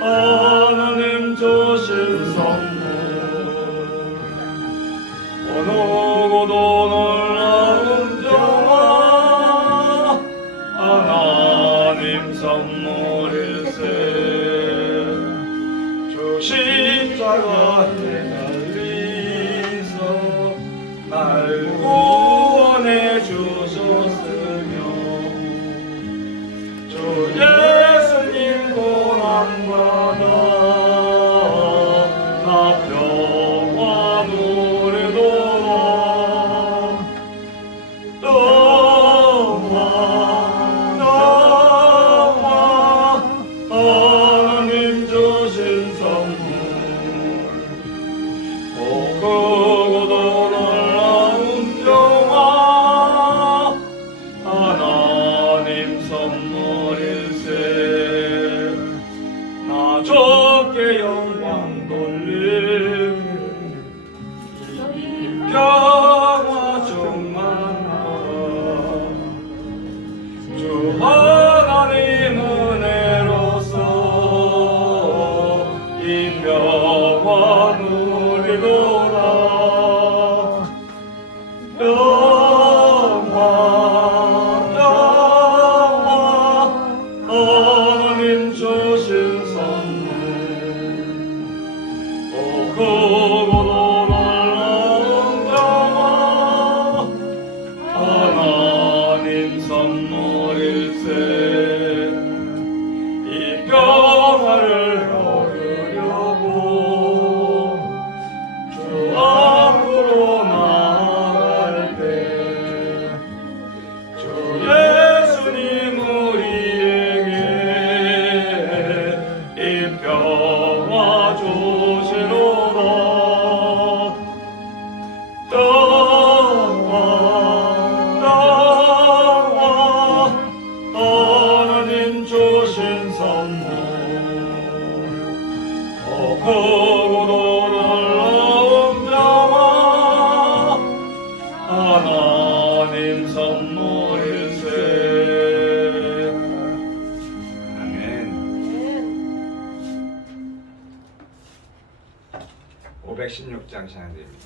하나님 주신 선물 어느 고도 놀라운 평화 하나님 선물일세 주 십자가에 달리서 날 구원해 주셨으며 주 예수님 고난받아 나 평화 누리도록 하나님 주신 선물 크고도 놀라운 평화 하나님 선물일세 나 주께 영광 돌리며 이 평화 충만하라 주 하나님 은혜로서 이 평화 누리도록 하나님 주신 선물 크고도 놀라운 평화 하나님 선물일세 이 평화를 얻으려고 주 앞으로 나아갈 때 주 예수님 우리에게 이 평화 주시노라 하나님 주신 선물 크고도 놀라운 평화 하나님 선물일세 아멘. 516장 시작됩니다.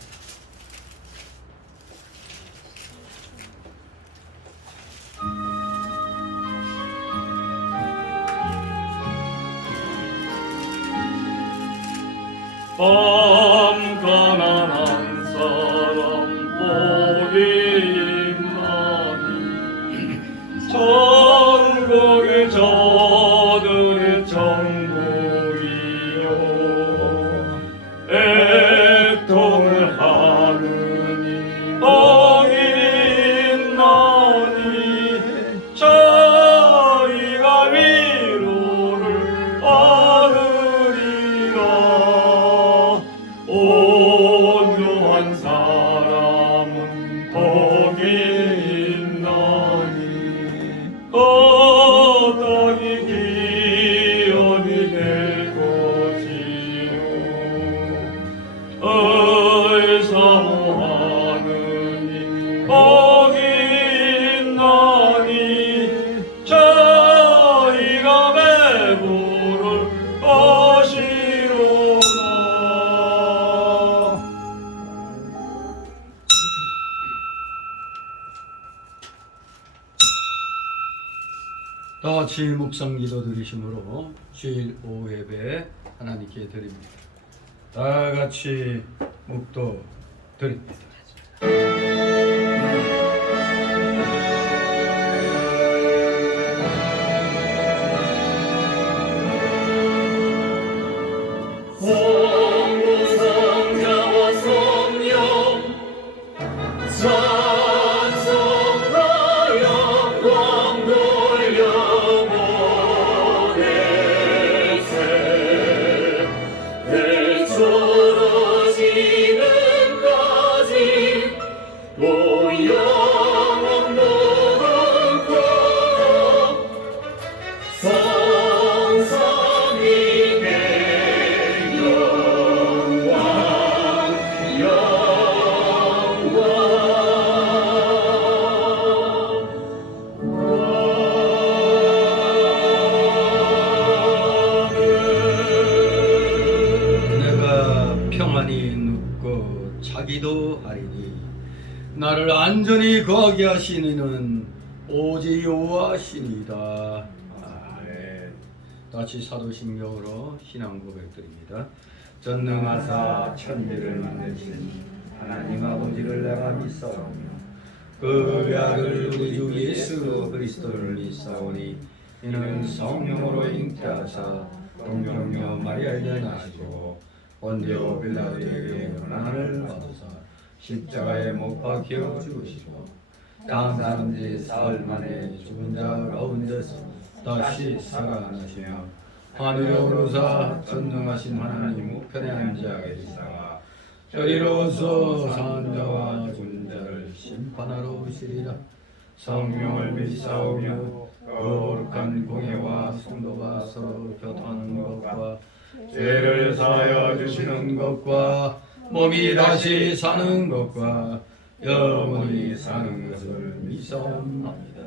가난한 사람 복이 있나니 천국이 저들의 천국이요 애통을 하느니 복이 있나니 저희가 위로를 얻으리라 온유한 사람은 복이 있나니 거덕이 기업이 될 것이요 의사모하느니 복이 있나니 저희가 배부를 것이로다. 다 같이 묵상 기도 드리심으로 주일 오후 예배 하나님께 드립니다. 다 같이 묵도 드립니다. 성부성자와 성령 찬송하여 영광 돌려보내세 내 졸어지는까지 기도하리니 나를 안전히 거하게 하신 이는 오직 여호와시니이다. 아멘. 다시 사도신경으로 신앙 고백드립니다. 전능하사 천지를 만드신 하나님 아버지를 내가 믿사오며 그 외아들 우리 주 예수 그리스도를 믿사오니 이는 성령으로 잉태하사 동정녀 마리아에게 나시고 본디오 빌라도에게 고난을 받으사 십자가에 못 박혀 죽으시고 다음 지 사흘 만에 죽은 자 가운데서 다시 살아나시며 하늘에 오르사 전능하신 하나님 우편에 앉아 계시다가 저리로서 사는 자와 죽은 자를 심판하러 오시리라. 성령을 믿사오며 거룩한 공예와 성도가 서로 교통하는 것과 죄를 사하여 주시는 것과 몸이 다시 사는 것과 영원히 사는 것을 믿사옵나이다.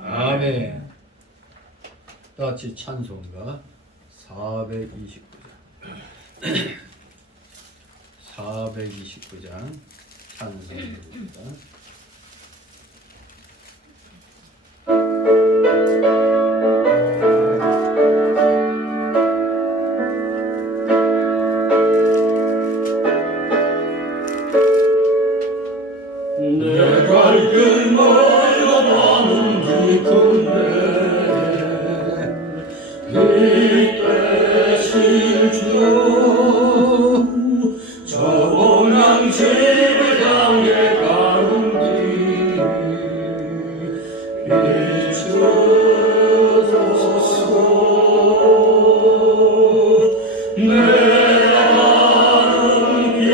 아멘. 같이 찬송가 429장 429장 찬송입니다. 내 발길 멀어가는 깊은데 이때 실주 저봉양 집을 향해 가는 길 비추소서 내가 가는 길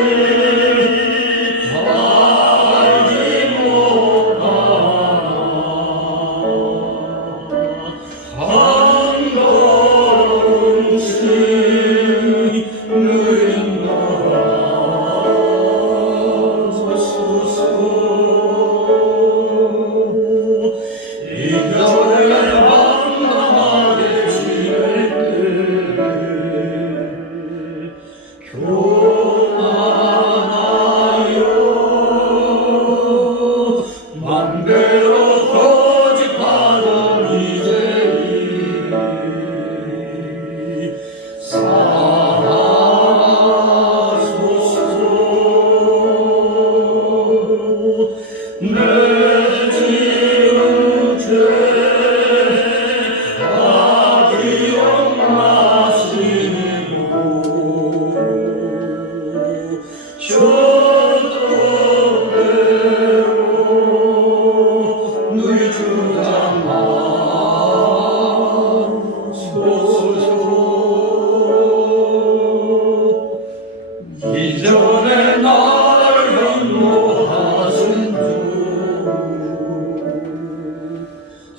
이전에 나를 변호하신 주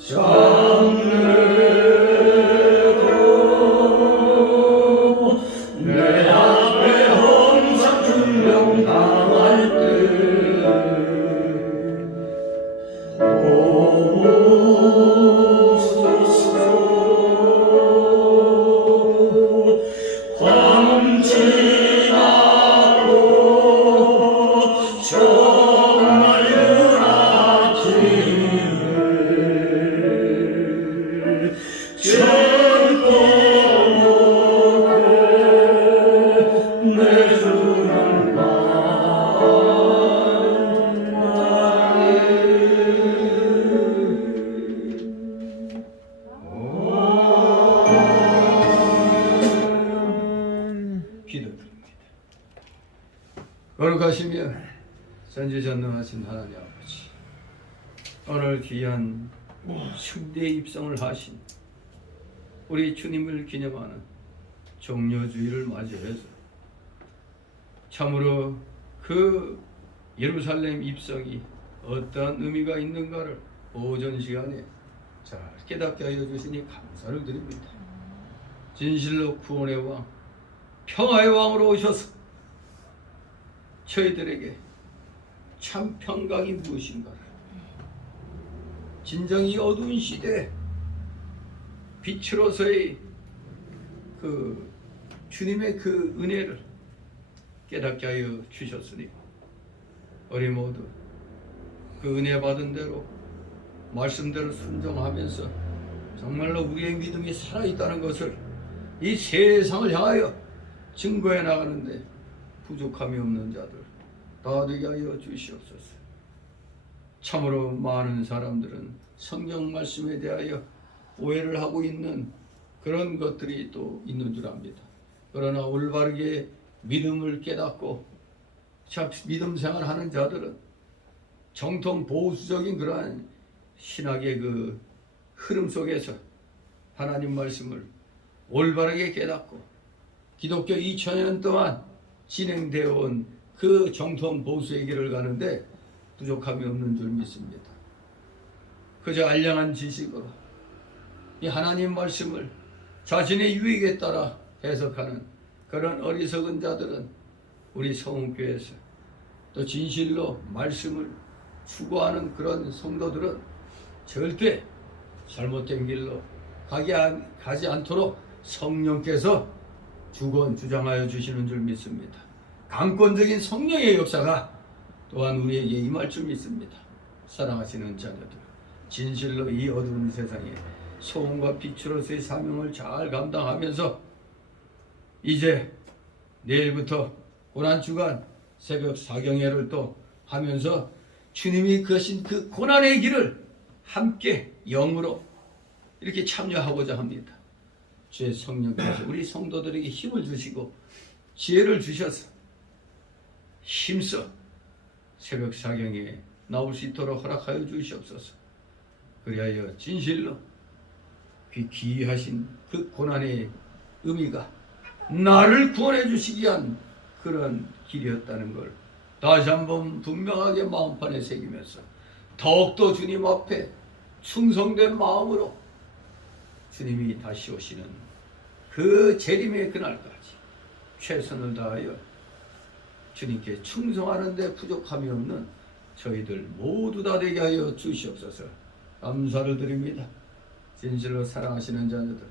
장래도 내 앞에 항상 증명당할 때 오소서 밤지나고 정말 유라지를 젊고 못해 내주는 기도드립니다. 거룩하시며 전지전능하신 하나님 아버지, 오늘 귀한 승대 입성을 하신 우리 주님을 기념하는 종려주의를 맞이해서 참으로 그 예루살렘 입성이 어떠한 의미가 있는가를 오전 시간에 잘 깨닫게 하여 주시니 감사를 드립니다. 진실로 구원의 왕, 평화의 왕으로 오셔서 저희들에게 참 평강이 무엇인가를, 진정이 어두운 시대 빛으로서의 그 주님의 그 은혜를 깨닫게 하여 주셨으니 우리 모두 그 은혜 받은 대로 말씀대로 순종하면서 정말로 우리의 믿음이 살아있다는 것을 이 세상을 향하여 증거해 나가는데 부족함이 없는 자들 다 되게 하여 주시옵소서. 참으로 많은 사람들은 성경 말씀에 대하여 오해를 하고 있는 그런 것들이 또 있는 줄 압니다. 그러나 올바르게 믿음을 깨닫고 믿음 생활하는 자들은 정통 보수적인 그러한 신학의 그 흐름 속에서 하나님 말씀을 올바르게 깨닫고 기독교 2000년 동안 진행되어 온 그 정통 보수의 길을 가는데 부족함이 없는 줄 믿습니다. 그저 알량한 지식으로 이 하나님 말씀을 자신의 유익에 따라 해석하는 그런 어리석은 자들은 우리 성훈교회에서 또 진실로 말씀을 추구하는 그런 성도들은 절대 잘못된 길로 가지 않도록 성령께서 주장하여 주시는 줄 믿습니다. 강권적인 성령의 역사가 또한 우리에게 임할 줄 믿습니다. 사랑하시는 자녀들, 진실로 이 어두운 세상에 소금과 빛으로서의 사명을 잘 감당하면서 이제 내일부터 고난주간 새벽 사경회를 또 하면서 주님이 그신 그 고난의 길을 함께 영으로 이렇게 참여하고자 합니다. 주의 성령께서 우리 성도들에게 힘을 주시고 지혜를 주셔서 힘써 새벽 사경에 나올 수 있도록 허락하여 주시옵소서. 그리하여 진실로 귀하신 그 고난의 의미가 나를 구원해 주시기 위한 그런 길이었다는 걸 다시 한번 분명하게 마음판에 새기면서 더욱더 주님 앞에 충성된 마음으로 주님이 다시 오시는 그 재림의 그날까지 최선을 다하여 주님께 충성하는 데 부족함이 없는 저희들 모두 다 되게 하여 주시옵소서. 감사를 드립니다. 진실로 사랑하시는 자녀들,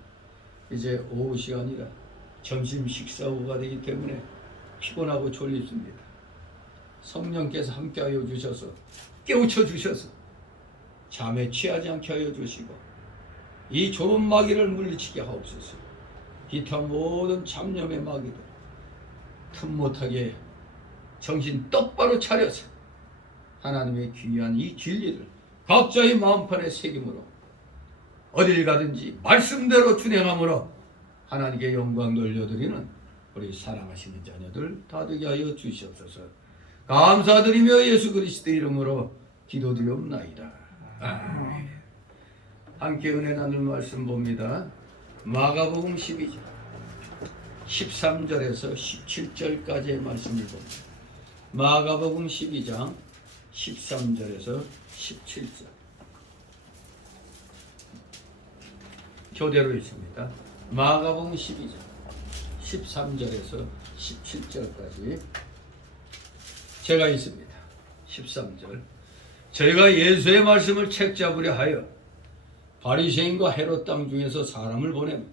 이제 오후 시간이라 점심 식사 후가 되기 때문에 피곤하고 졸립습니다. 성령께서 함께하여 주셔서 깨우쳐 주셔서 잠에 취하지 않게 하여 주시고 이 좁은 마귀를 물리치게 하옵소서. 기타 모든 잡념의 마귀들 틈 못하게 정신 똑바로 차려서 하나님의 귀한 이 진리를 각자의 마음판에 새김으로 어딜 가든지 말씀대로 준행함으로 하나님께 영광 돌려드리는 우리 사랑하시는 자녀들 다 되게 하여 주시옵소서. 감사드리며 예수 그리스도 이름으로 기도드리옵나이다. 아멘. 함께 은혜 나눌 말씀 봅니다. 마가복음 12장 13절에서 17절까지의 말씀을 봅니다. 마가복음 12장 13절에서 17절 교대로 있습니다. 마가복음 12장 13절에서 17절까지 제가 있습니다. 13절 저희가 예수의 말씀을 책잡으려 하여 바리새인과 헤롯 땅 중에서 사람을 보냅니다.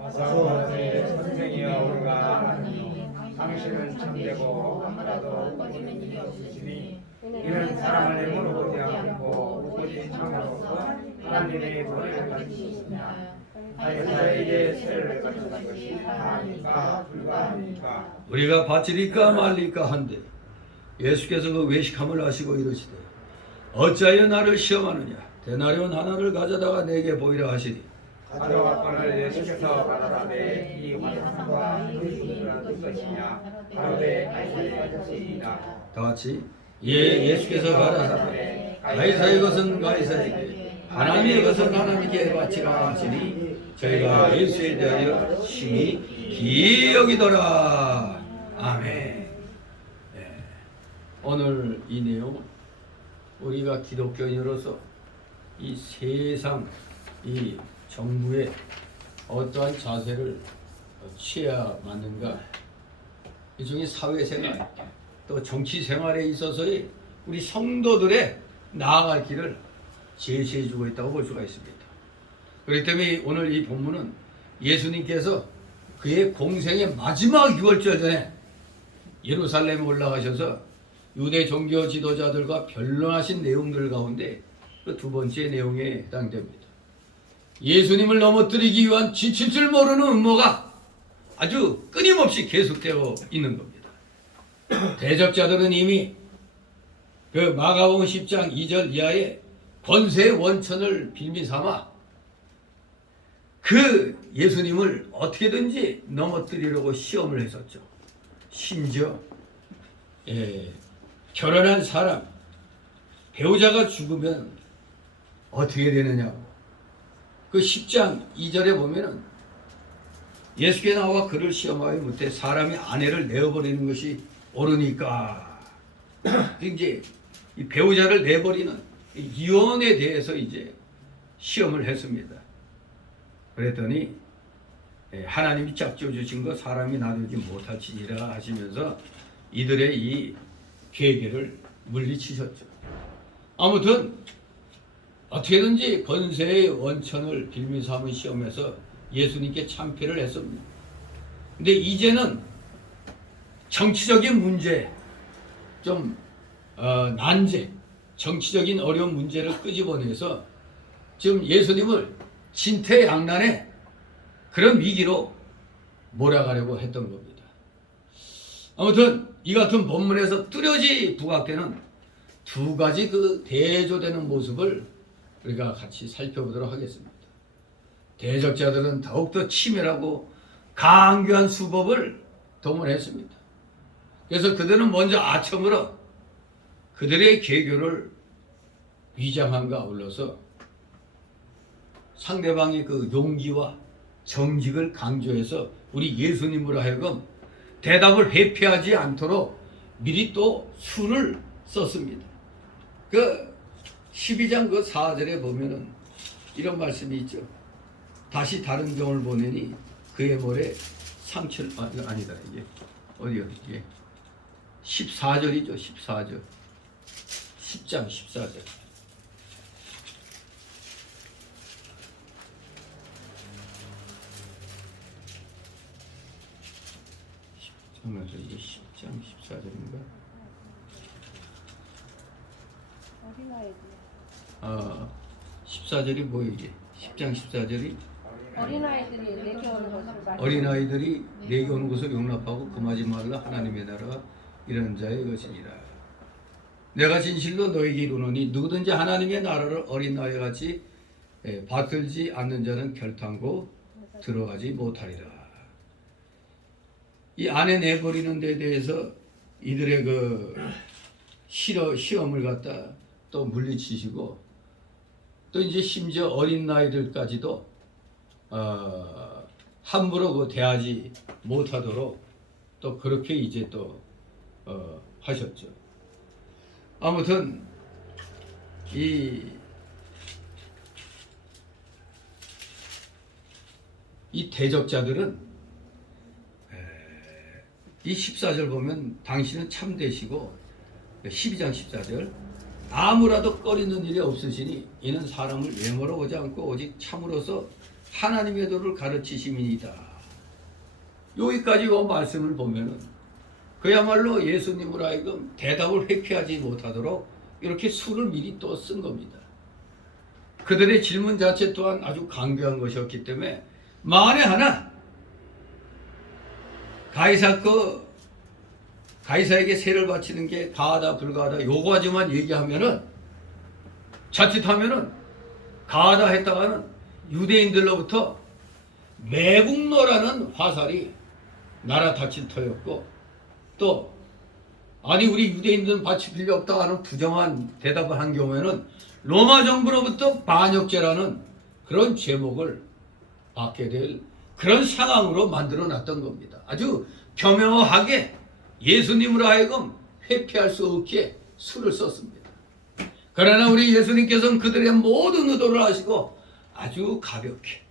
가서 선생이여 우리가 아니 당신은 참되고 아무라도 꺼지는 일이 없으시니 이는 사람을 힘으로 보지 않고 오직 참으로서 하나님의 도를 가지시니라. 가이사에게 세를 가진 것이 다하니까 불가하니까. 우리가 바치리까 말리까 한데 예수께서 그 외식함을 하시고 이르시되 어찌하여 나를 시험하느냐. 데나리온 하나를 가져다가 내게 보이라 하시니 가져왔거늘 예수께서 가라사대 이 화상과 의식이라 뜻 것이냐. 가로되 가이사의 것이니라. 다 같이 예수께서 가라사대 가이사의 것은 가이사에게 하나님의 것은 하나님께 바치라 하시니 저희가 예수에 대하여 심히 기이 여기더라. 아멘. 네. 오늘 이 내용은 우리가 기독교인으로서 이 세상 이 정부에 어떠한 자세를 취해야 맞는가, 이 중에 사회생활 또 정치생활에 있어서의 우리 성도들의 나아갈 길을 제시해주고 있다고 볼 수가 있습니다. 그렇기 때문에 오늘 이 본문은 예수님께서 그의 공생의 마지막 6월절 전에 예루살렘에 올라가셔서 유대 종교 지도자들과 변론하신 내용들 가운데 그 두 번째 내용에 해당됩니다. 예수님을 넘어뜨리기 위한 지칠 줄 모르는 음모가 아주 끊임없이 계속되어 있는 겁니다. 대적자들은 이미 그 마가복음 10장 2절 이하에 권세의 원천을 빌미삼아 그 예수님을 어떻게든지 넘어뜨리려고 시험을 했었죠. 심지어 결혼한 사람, 배우자가 죽으면 어떻게 되느냐고. 그 10장 2절에 보면은 예수께 나와 그를 시험하여 묻되 사람이 아내를 내어버리는 것이 옳으니까. 이제 이 배우자를 내버리는 이혼에 대해서 이제 시험을 했습니다. 그랬더니 하나님이 짝지어 주신 거 사람이 놔두지 못할지니라 하시면서 이들의 이 계계를 물리치셨죠. 아무튼 어떻게든지 권세의 원천을 빌미삼은 시험에서 예수님께 참패를 했습니다. 근데 이제는 정치적인 문제, 좀 난제, 정치적인 어려운 문제를 끄집어내서 지금 예수님을 진퇴양난의 그런 위기로 몰아가려고 했던 겁니다. 아무튼 이 같은 본문에서 뚜렷이 부각되는 두 가지 그 대조되는 모습을 우리가 같이 살펴보도록 하겠습니다. 대적자들은 더욱더 치밀하고 강교한 수법을 동원했습니다. 그래서 그들은 먼저 아첨으로 그들의 계교를 위장함과 아울러서 상대방의 그 용기와 정직을 강조해서 우리 예수님으로 하여금 대답을 회피하지 않도록 미리 또 수를 썼습니다. 그 12장 그 4절에 보면은 이런 말씀이 있죠. 다시 다른 병을 보내니 그의 볼에 상처를 아니다 이게 어디요 이게 14절이죠. 14절 10장 14절 잠깐만요. 이게 10장 14절인가? 아 14절이 뭐예요 이게? 10장 14절이 어린아이들이 내게 오는 것을 용납하고 금하지 말라. 하나님의 나라가 이런 자의 것이니라. 내가 진실로 너에게 이르노니 누구든지 하나님의 나라를 어린아이 같이 받들지 않는 자는 결탄고 들어가지 못하리라. 이 안에 내버리는 데 대해서 이들의 그 시험을 갖다 또 물리치시고 또 이제 심지어 어린 나이들까지도 함부로 그 대하지 못하도록 또 그렇게 이제 또 하셨죠. 아무튼 이 대적자들은 이 14절 보면 당신은 참되시고 12장 14절 아무라도 꺼리는 일이 없으시니 이는 사람을 외모로 오지 않고 오직 참으로서 하나님의 도를 가르치심이니이다. 여기까지 그 말씀을 보면은 그야말로 예수님으로 하여금 대답을 회피하지 못하도록 이렇게 수를 미리 또 쓴 겁니다. 그들의 질문 자체 또한 아주 강교한 것이었기 때문에 만에 하나 가이사에게 세를 바치는 게 가하다 불가하다 요거까지만 얘기하면은 자칫하면은 가하다 했다가는 유대인들로부터 매국노라는 화살이 날아 닥칠 터였고 또 아니 우리 유대인들은 바칠 필요 없다 하는 부정한 대답을 한 경우에는 로마 정부로부터 반역죄라는 그런 제목을 받게 될 그런 상황으로 만들어 놨던 겁니다. 아주 교묘하게 예수님으로 하여금 회피할 수 없게 수를 썼습니다. 그러나 우리 예수님께서는 그들의 모든 의도를 아시고 아주 가볍게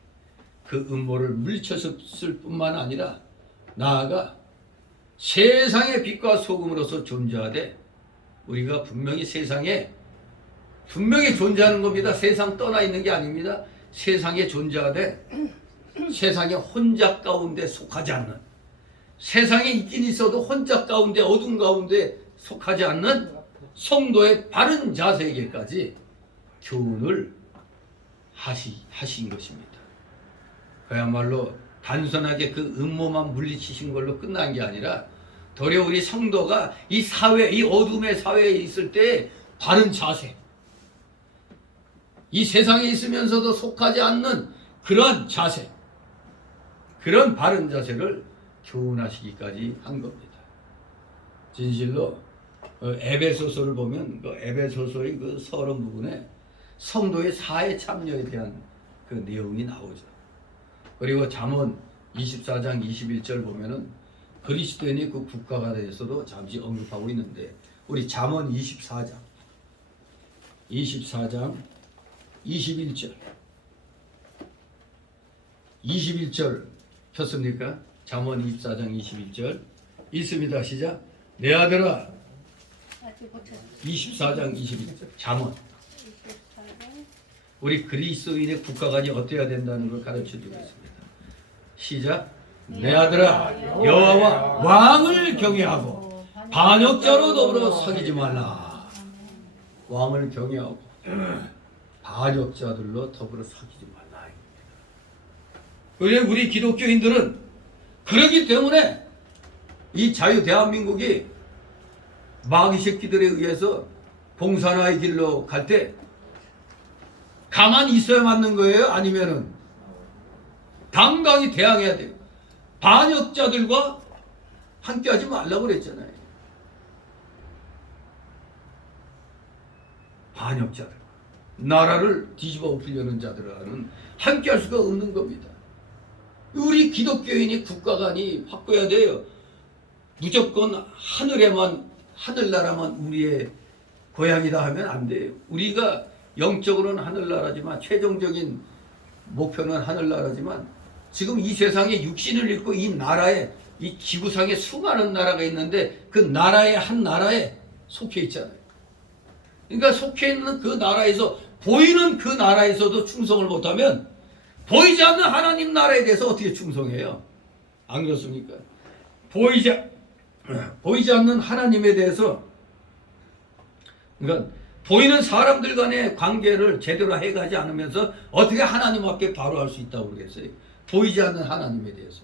그 음모를 물리쳤을 뿐만 아니라 나아가 세상의 빛과 소금으로서 존재하되 우리가 분명히 세상에 분명히 존재하는 겁니다. 세상 떠나 있는 게 아닙니다. 세상에 존재하되 세상의 혼잡 가운데 속하지 않는 세상에 있긴 있어도 혼잡 가운데 어둠 가운데 속하지 않는 성도의 바른 자세에게까지 교훈을 하신 것입니다. 그야말로 단순하게 그 음모만 물리치신 걸로 끝난 게 아니라 도리어 우리 성도가 이 사회, 이 어둠의 사회에 있을 때 바른 자세, 이 세상에 있으면서도 속하지 않는 그런 자세, 그런 바른 자세를 교훈하시기까지 한 겁니다. 진실로 에베소서를 보면 그 에베소서의 그 서론 부분에 성도의 사회 참여에 대한 그 내용이 나오죠. 그리고 잠언 24장 21절 보면은 그리스도인의 그 국가가 대해서도 잠시 언급하고 있는데, 우리 잠언 24장 21절 폈습니까? 잠언 24장 21절 읽습니다. 시작. 내 아들아. 24장 21절 잠언. 우리 그리스도인의 국가관이 어때야 된다는 걸 가르쳐주고 있습니다. 시작. 내 아들아, 여호와 왕을 경외하고 반역자로 더불어 사귀지 말라. 왕을 경외하고 반역자들로 더불어 사귀지 말라. 그래, 우리 기독교인들은 그러기 때문에 이 자유 대한민국이 마귀 새끼들에 의해서 공산화의 길로 갈 때 가만히 있어야 맞는 거예요? 아니면은 당당히 대항해야 돼요? 반역자들과 함께 하지 말라고 그랬잖아요. 반역자들, 나라를 뒤집어 엎으려는 자들과는 함께 할 수가 없는 겁니다. 우리 기독교인이 국가관이 바꿔야 돼요. 무조건 하늘나라만 우리의 고향이다 하면 안 돼요. 우리가 영적으로는 하늘나라지만 최종적인 목표는 하늘나라지만 지금 이 세상에 육신을 잃고 이 나라에, 이 지구상에 수많은 나라가 있는데 그 나라의 한 나라에 속해 있잖아요. 그러니까 속해 있는 그 나라에서, 보이는 그 나라에서도 충성을 못하면 보이지 않는 하나님 나라에 대해서 어떻게 충성해요? 안 그렇습니까? 보이지 않는 하나님에 대해서, 그러니까 보이는 사람들 간의 관계를 제대로 해가지 않으면서 어떻게 하나님 앞에 바로 할 수 있다고 그랬어요? 보이지 않는 하나님에 대해서.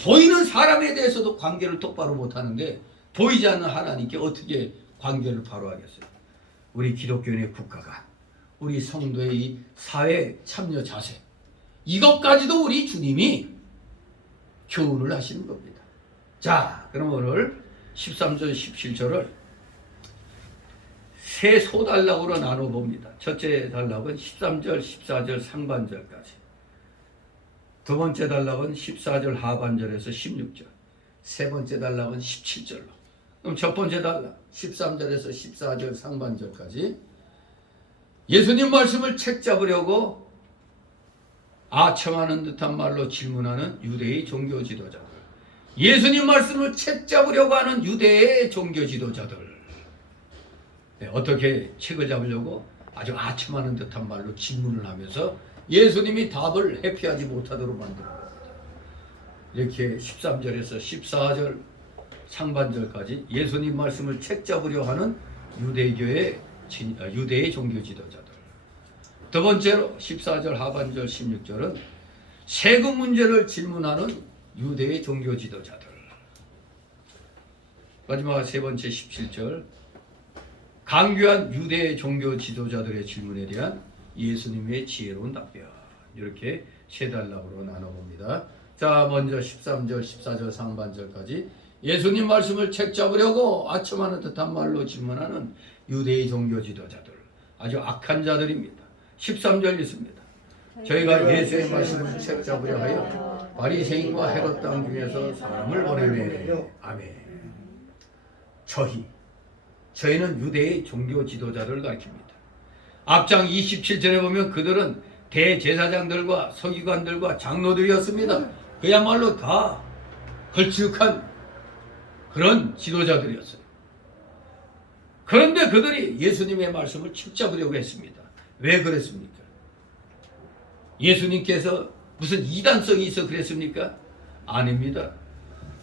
보이는 사람에 대해서도 관계를 똑바로 못하는데 보이지 않는 하나님께 어떻게 관계를 바로 하겠어요? 우리 기독교인의 국가가, 우리 성도의 이 사회 참여 자세, 이것까지도 우리 주님이 교훈을 하시는 겁니다. 자, 그럼 오늘 13절 17절을 세 소단락으로 나눠봅니다. 첫째 단락은 13절 14절 상반절까지, 두 번째 단락은 14절 하반절에서 16절, 세 번째 단락은 17절로. 그럼 첫 번째 단락 13절에서 14절 상반절까지 예수님 말씀을 책잡으려고 아첨하는 듯한 말로 질문하는 유대의 종교 지도자들, 예수님 말씀을 책잡으려고 하는 유대의 종교 지도자들, 어떻게 책을 잡으려고 아주 아첨하는 듯한 말로 질문을 하면서 예수님이 답을 회피하지 못하도록 만드는 겁니다. 이렇게 13절에서 14절 상반절까지 예수님 말씀을 책잡으려 하는 유대의 종교 지도자들. 두 번째로 14절 하반절 16절은 세금 문제를 질문하는 유대의 종교 지도자들. 마지막 세 번째 17절, 강교한 유대의 종교 지도자들의 질문에 대한 예수님의 지혜로운 답변. 이렇게 세 단락으로 나눠봅니다. 자, 먼저 13절 14절 상반절까지 예수님 말씀을 책잡으려고 아첨하는 듯한 말로 질문하는 유대의 종교 지도자들, 아주 악한 자들입니다. 13절 있습니다. 저희가 예수의 말씀을 책잡으려 하여 바리새인과 헤롯 땅 중에서 사람을 보내매. 아멘. 저희는 유대의 종교 지도자들을 가리킵니다. 앞장 27절에 보면 그들은 대제사장들과 서기관들과 장로들이었습니다. 그야말로 다 걸쭉한 그런 지도자들이었어요. 그런데 그들이 예수님의 말씀을 책잡으려고 했습니다. 왜 그랬습니까? 예수님께서 무슨 이단성이 있어 그랬습니까? 아닙니다.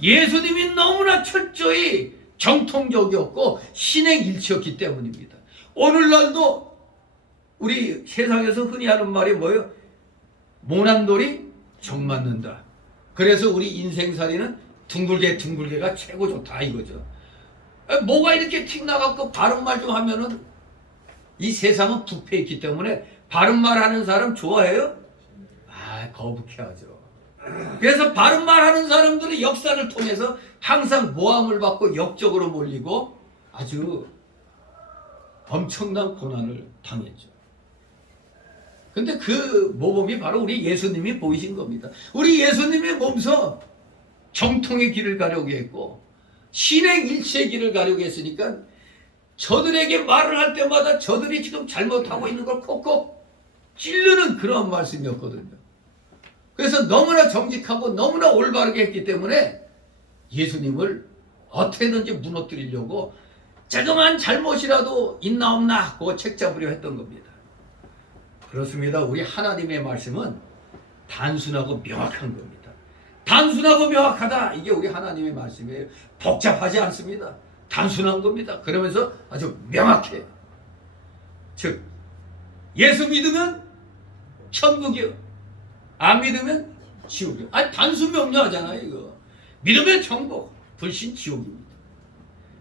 예수님이 너무나 철저히 정통적이었고 신행일치였기 때문입니다. 오늘날도 우리 세상에서 흔히 하는 말이 뭐예요? 모난돌이 정 맞는다. 그래서 우리 인생살이는 둥글게가 최고 좋다 이거죠. 뭐가 이렇게 틱 나갖고 바른 말 좀 하면은 이 세상은 부패했기 때문에 바른 말 하는 사람 좋아해요? 아, 거북해하죠. 그래서 바른 말 하는 사람들은 역사를 통해서 항상 모함을 받고 역적으로 몰리고 아주 엄청난 고난을 당했죠. 근데 그 모범이 바로 우리 예수님이 보이신 겁니다. 우리 예수님의 몸소 정통의 길을 가려고 했고 신행일치의 길을 가려고 했으니까 저들에게 말을 할 때마다 저들이 지금 잘못하고 있는 걸 콕콕 찌르는 그런 말씀이었거든요. 그래서 너무나 정직하고 너무나 올바르게 했기 때문에 예수님을 어떻게든지 무너뜨리려고 조그만 잘못이라도 있나 없나 하고 책잡으려 했던 겁니다. 그렇습니다. 우리 하나님의 말씀은 단순하고 명확한 겁니다. 단순하고 명확하다. 이게 우리 하나님의 말씀이에요. 복잡하지 않습니다. 단순한 겁니다. 그러면서 아주 명확해요. 즉 예수 믿으면 천국이요, 안 믿으면 지옥이요. 아니 단순 명료하잖아요. 이거 믿으면 천국, 불신 지옥입니다.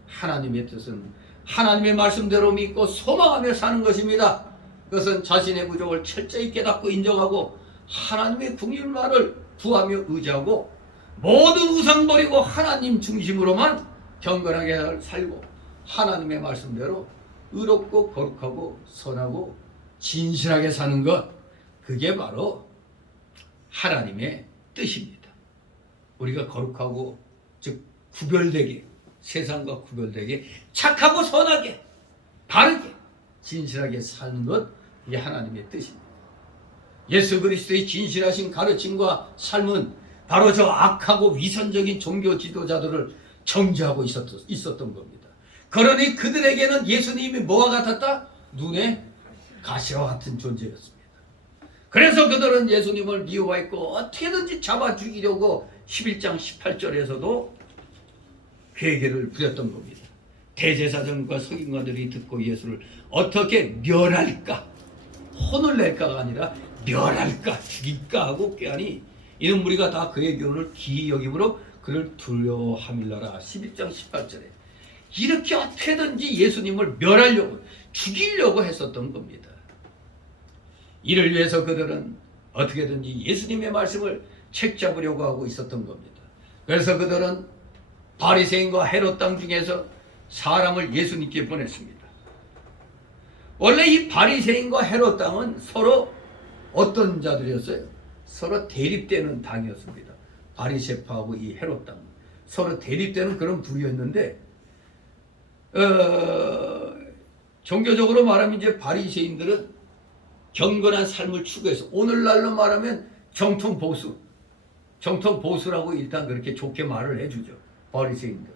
하나님의 뜻은 하나님의 말씀대로 믿고 소망하며 사는 것입니다. 그것은 자신의 부족을 철저히 깨닫고 인정하고 하나님의 궁율만을 구하며 의지하고 모든 우상 버리고 하나님 중심으로만 경건하게 살고 하나님의 말씀대로 의롭고 거룩하고 선하고 진실하게 사는 것, 그게 바로 하나님의 뜻입니다. 우리가 거룩하고 즉 구별되게, 세상과 구별되게 착하고 선하게 바르게 진실하게 사는 것, 이게 하나님의 뜻입니다. 예수 그리스도의 진실하신 가르침과 삶은 바로 저 악하고 위선적인 종교 지도자들을 정죄하고 있었던 겁니다. 그러니 그들에게는 예수님이 뭐와 같았다? 눈에 가시와 같은 존재였습니다. 그래서 그들은 예수님을 미워했고 어떻게든지 잡아 죽이려고 11장 18절에서도 회개를 부렸던 겁니다. 대제사장과 서기관들이 듣고 예수를 어떻게 멸할까? 혼을 낼까가 아니라 멸할까? 죽일까? 하고 꾀하니 이는 무리가 다 그의 교훈을 기이 여김으로 그를 두려워함일라라. 11장 18절에 이렇게 어떻게든지 예수님을 멸하려고 죽이려고 했었던 겁니다. 이를 위해서 그들은 어떻게든지 예수님의 말씀을 책잡으려고 하고 있었던 겁니다. 그래서 그들은 바리새인과 헤롯 땅 중에서 사람을 예수님께 보냈습니다. 원래 이 바리새인과 헤롯 땅은 서로 어떤 자들이었어요? 서로 대립되는 당이었습니다. 바리새파하고 이 헤롯 땅 서로 대립되는 그런 부류였는데 종교적으로 말하면 이제 바리새인들은 경건한 삶을 추구해서 오늘날로 말하면 정통 보수라고 일단 그렇게 좋게 말을 해주죠. 바리새인들.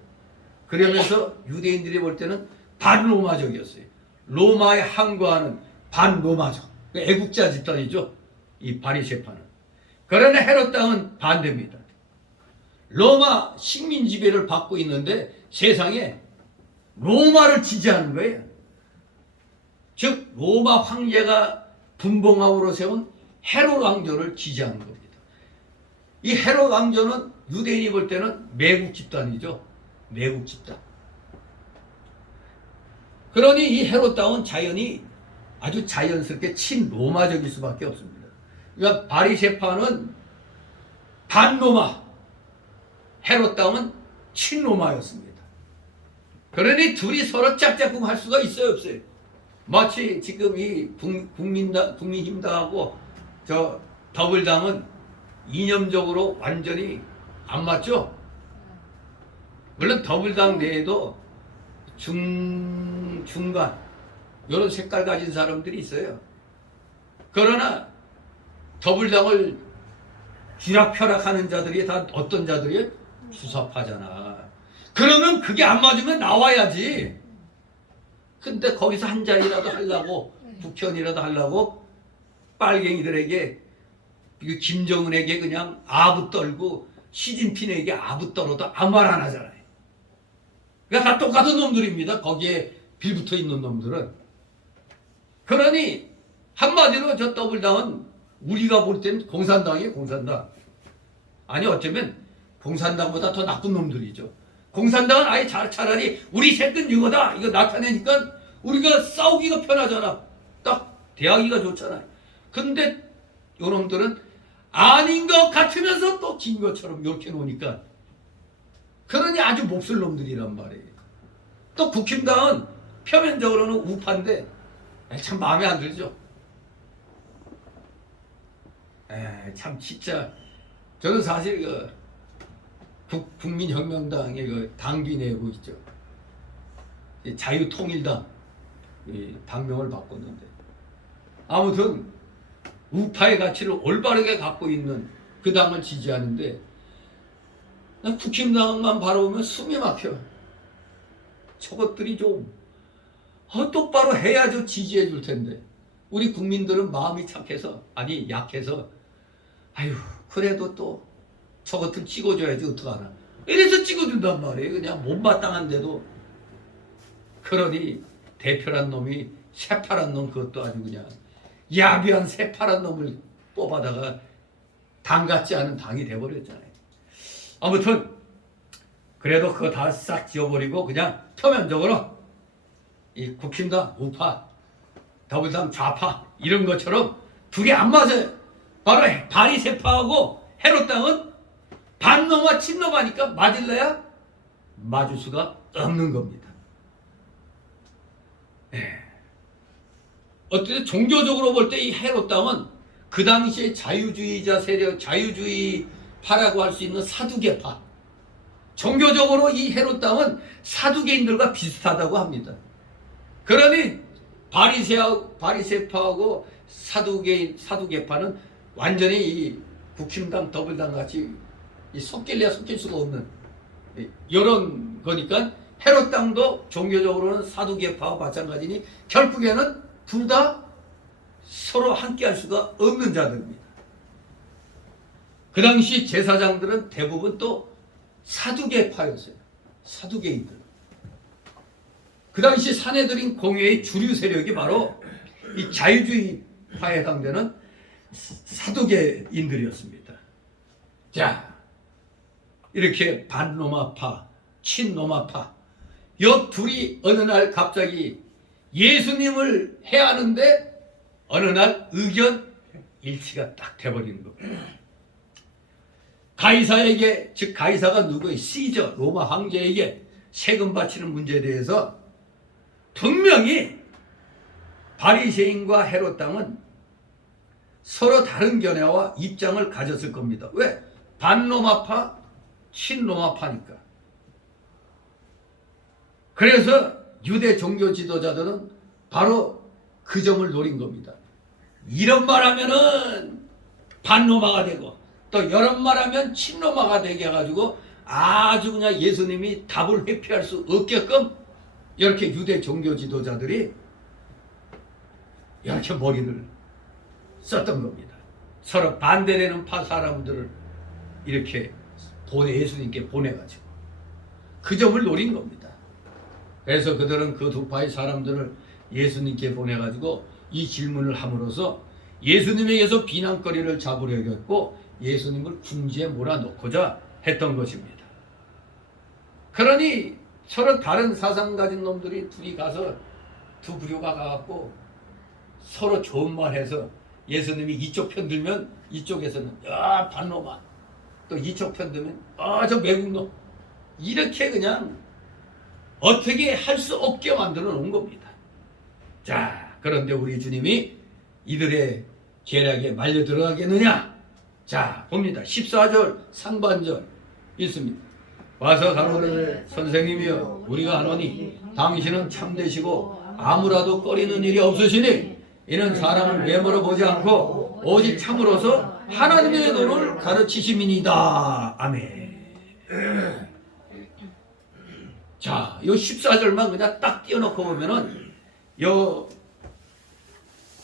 그러면서 유대인들이 볼 때는 반로마적이었어요. 로마에 항거하는 반로마적, 애국자 집단이죠. 이 바리새파는. 그러나 헤롯 땅은 반대입니다. 로마 식민 지배를 받고 있는데 세상에 로마를 지지하는 거예요. 즉 로마 황제가 분봉왕으로 세운 헤롯 왕조를 지지하는 겁니다. 이 헤롯 왕조는 유대인이 볼 때는 매국 집단이죠. 매국 집단. 그러니 이 헤롯 땅은 아주 자연스럽게 친로마적일 수밖에 없습니다. 그러니까 바리새파는 반로마, 헤롯 땅은 친로마였습니다. 그러니 둘이 서로 짝짝꿍 할 수가 있어요, 없어요? 마치 지금 이 국민힘당하고 저 더불당은 이념적으로 완전히 안 맞죠? 물론 더불당 내에도 중간 이런 색깔 가진 사람들이 있어요. 그러나 더불당을 쥐락펴락하는 자들이 다 어떤 자들이에요? 주사파잖아. 그러면 그게 안 맞으면 나와야지. 근데 거기서 한 자리라도 하려고, 북현이라도 하려고 빨갱이들에게, 김정은에게 그냥 아부 떨고 시진핑에게 아부 떨어도 아무 말 안 하잖아요. 그러니까 다 똑같은 놈들입니다. 거기에 빌붙어 있는 놈들은. 그러니 한마디로 저 더블당은 우리가 볼 때는 공산당이에요. 공산당. 아니 어쩌면 공산당보다 더 나쁜 놈들이죠. 공산당은 아예 차라리 우리 새끼는 이거다 이거 나타내니까 우리가 싸우기가 편하잖아. 딱 대하기가 좋잖아요. 근데 요놈들은 아닌 것 같으면서 또 긴 것처럼 이렇게 놓으니까 그러니 아주 몹쓸 놈들이란 말이에요. 또 국힘당은 표면적으로는 우파인데 참 마음에 안 들죠. 참 진짜 저는 사실 국민혁명당의 그 당비 내고 있죠. 자유통일당 당명을 바꿨는데 아무튼 우파의 가치를 올바르게 갖고 있는 그 당을 지지하는데 난 국힘당만 바라보면 숨이 막혀. 저것들이 좀 똑바로 해야죠 지지해 줄 텐데 우리 국민들은 마음이 착해서 아니 약해서 아유 그래도 또 저것들 찍어줘야지 어떡하나 이래서 찍어준단 말이에요. 그냥 못마땅한데도. 그러니 대표란 놈이 새파란 놈 그것도 아주 그냥 야비한 새파란 놈을 뽑아다가 당 같지 않은 당이 돼버렸잖아요. 아무튼 그래도 그거 다 싹 지워버리고 그냥 표면적으로 이 국힘당 우파 더불당 좌파 이런 것처럼 두 개 안 맞아요. 바로 바리새파하고 헤롯당은 반놈과 친놈하니까 맞을래야 맞을 수가 없는 겁니다. 어쨌든 종교적으로 볼 때 이 헤롯당은 그 당시에 자유주의자 세력, 자유주의파라고 할 수 있는 사두개파. 종교적으로 이 헤롯당은 사두개인들과 비슷하다고 합니다. 그러니 바리새파하고 사두개파는 완전히 이 국힘당, 더불당 같이 섞일래야 섞일 수가 없는 이런 거니까 헤롯당도 종교적으로는 사두개파와 마찬가지니 결국에는 둘 다 서로 함께 할 수가 없는 자들입니다. 그 당시 제사장들은 대부분 또 사두개파였어요. 사두개인들. 그 당시 사내들인 공회의 주류 세력이 바로 이 자유주의파에 해당되는 사두개인들이었습니다. 자, 이렇게 반로마파, 친로마파, 이 둘이 어느 날 갑자기 예수님을 해하는데 어느 날 의견 일치가 딱 돼버리는 겁니다. 가이사에게, 즉 가이사가 누구예요? 시저, 로마 황제에게 세금 바치는 문제에 대해서 분명히 바리새인과 헤롯당은 서로 다른 견해와 입장을 가졌을 겁니다. 왜? 반로마파, 친로마파니까. 그래서 유대 종교 지도자들은 바로 그 점을 노린 겁니다. 이런 말하면은 반로마가 되고 또 이런 말하면 친로마가 되게 해가지고 아주 그냥 예수님이 답을 회피할 수 없게끔 이렇게 유대 종교 지도자들이 이렇게 머리를 썼던 겁니다. 서로 반대되는 파 사람들을 이렇게 예수님께 보내가지고 그 점을 노린 겁니다. 그래서 그들은 그 두 파의 사람들을 예수님께 보내가지고 이 질문을 함으로써 예수님에게서 비난거리를 잡으려고 예수님을 궁지에 몰아넣고자 했던 것입니다. 그러니 서로 다른 사상 가진 놈들이 둘이 가서 두 부류가 가갖고 서로 좋은 말 해서 예수님이 이쪽 편 들면 이쪽에서는 야 반로마, 또 이쪽 편 들면 저 매국노, 이렇게 그냥 어떻게 할 수 없게 만들어 놓은 겁니다. 자, 그런데 우리 주님이 이들의 계략에 말려 들어가겠느냐? 자, 봅니다. 14절 상반절 있습니다. 와서 가로되 선생님이여 우리가 하노니 당신은 참되시고 아무라도 꺼리는 일이 없으시니 이는 사람을 외모로 보지 않고 오직 참으로서 하나님의 도를 가르치심이니이다. 아멘. 자, 요 14절만 그냥 딱 띄워놓고 보면은 요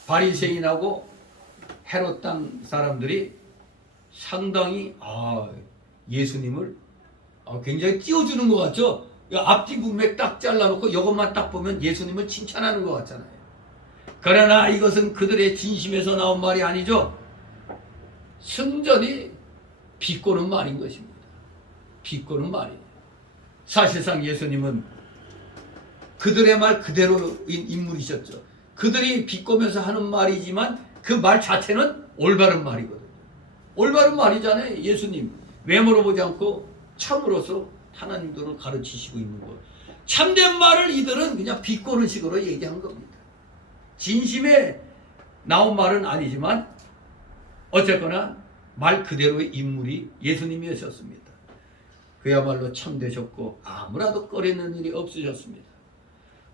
바리새인하고 헤롯 땅 사람들이 상당히 예수님을 굉장히 띄워주는 것 같죠? 앞뒤 문맥 딱 잘라놓고 이것만 딱 보면 예수님을 칭찬하는 것 같잖아요. 그러나 이것은 그들의 진심에서 나온 말이 아니죠. 순전히 비꼬는 말인 것입니다. 비꼬는 말이에요. 사실상 예수님은 그들의 말 그대로인 인물이셨죠. 그들이 비꼬면서 하는 말이지만 그 말 자체는 올바른 말이거든요. 올바른 말이잖아요. 예수님 외모로 보지 않고 참으로서 하나님도를 가르치시고 있는 것. 참된 말을 이들은 그냥 비꼬는 식으로 얘기한 겁니다. 진심에 나온 말은 아니지만 어쨌거나 말 그대로의 인물이 예수님이셨습니다. 그야말로 참되셨고 아무라도 꺼리는 일이 없으셨습니다.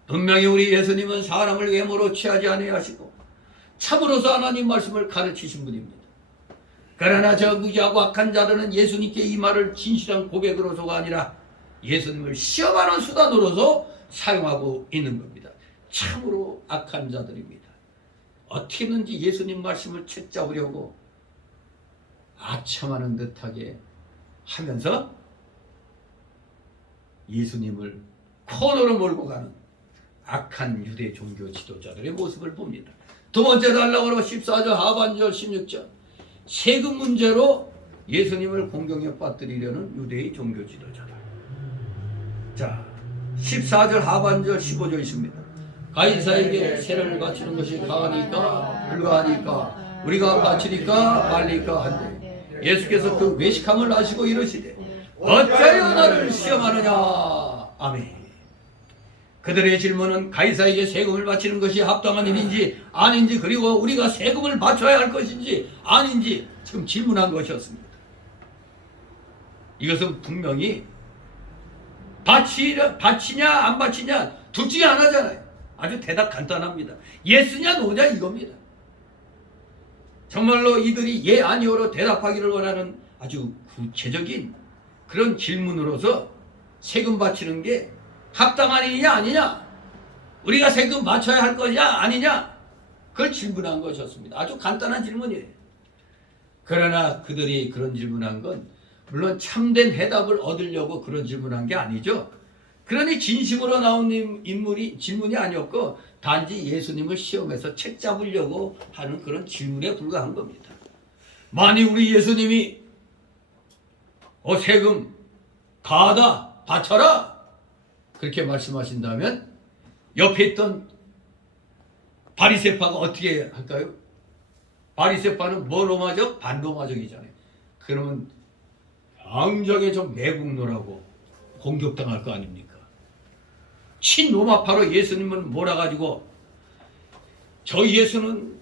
분명히 우리 예수님은 사람을 외모로 취하지 아니하시고 참으로서 하나님 말씀을 가르치신 분입니다. 그러나 저 무지하고 악한 자들은 예수님께 이 말을 진실한 고백으로서가 아니라 예수님을 시험하는 수단으로서 사용하고 있는 겁니다. 참으로 악한 자들입니다. 어떻게든지 예수님 말씀을 책잡으려고 아첨하는 듯하게 하면서 예수님을 코너로 몰고 가는 악한 유대 종교 지도자들의 모습을 봅니다. 두 번째 달라고 14절 하반절 16절 세금 문제로 예수님을 공경에 빠뜨리려는 유대의 종교 지도자들. 자, 14절 하반절 15절 있습니다. 가이사에게 세를 바치는 것이 가하니까 불가하니까 우리가 바치니까 말리까 한데 예수께서 그 외식함을 아시고 이르시되 어찌하여 나를 시험하느냐. 아멘. 그들의 질문은 가이사에게 세금을 바치는 것이 합당한 일인지 아닌지 그리고 우리가 세금을 바쳐야 할 것인지 아닌지 지금 질문한 것이었습니다. 이것은 분명히 바치냐 안 바치냐 둘 중에 하나잖아요. 아주 대답 간단합니다. 예스냐 노냐 이겁니다. 정말로 이들이 예 아니오로 대답하기를 원하는 아주 구체적인 그런 질문으로서 세금 바치는 게 합당한 일이냐 아니냐, 우리가 세금 맞춰야 할 거냐 아니냐, 그걸 질문한 것이었습니다. 아주 간단한 질문이에요. 그러나 그들이 그런 질문한 건 물론 참된 해답을 얻으려고 그런 질문한 게 아니죠. 그러니 진심으로 나온 인물이 질문이 아니었고 단지 예수님을 시험해서 책 잡으려고 하는 그런 질문에 불과한 겁니다. 만약 우리 예수님이 세금 가하다 바쳐라 그렇게 말씀하신다면 옆에 있던 바리새파가 어떻게 할까요? 바리새파는 뭐 로마적? 반로마적이잖아요. 그러면 당장에 좀 매국노라고 공격당할 거 아닙니까? 친로마파로 예수님을 몰아가지고 저 예수는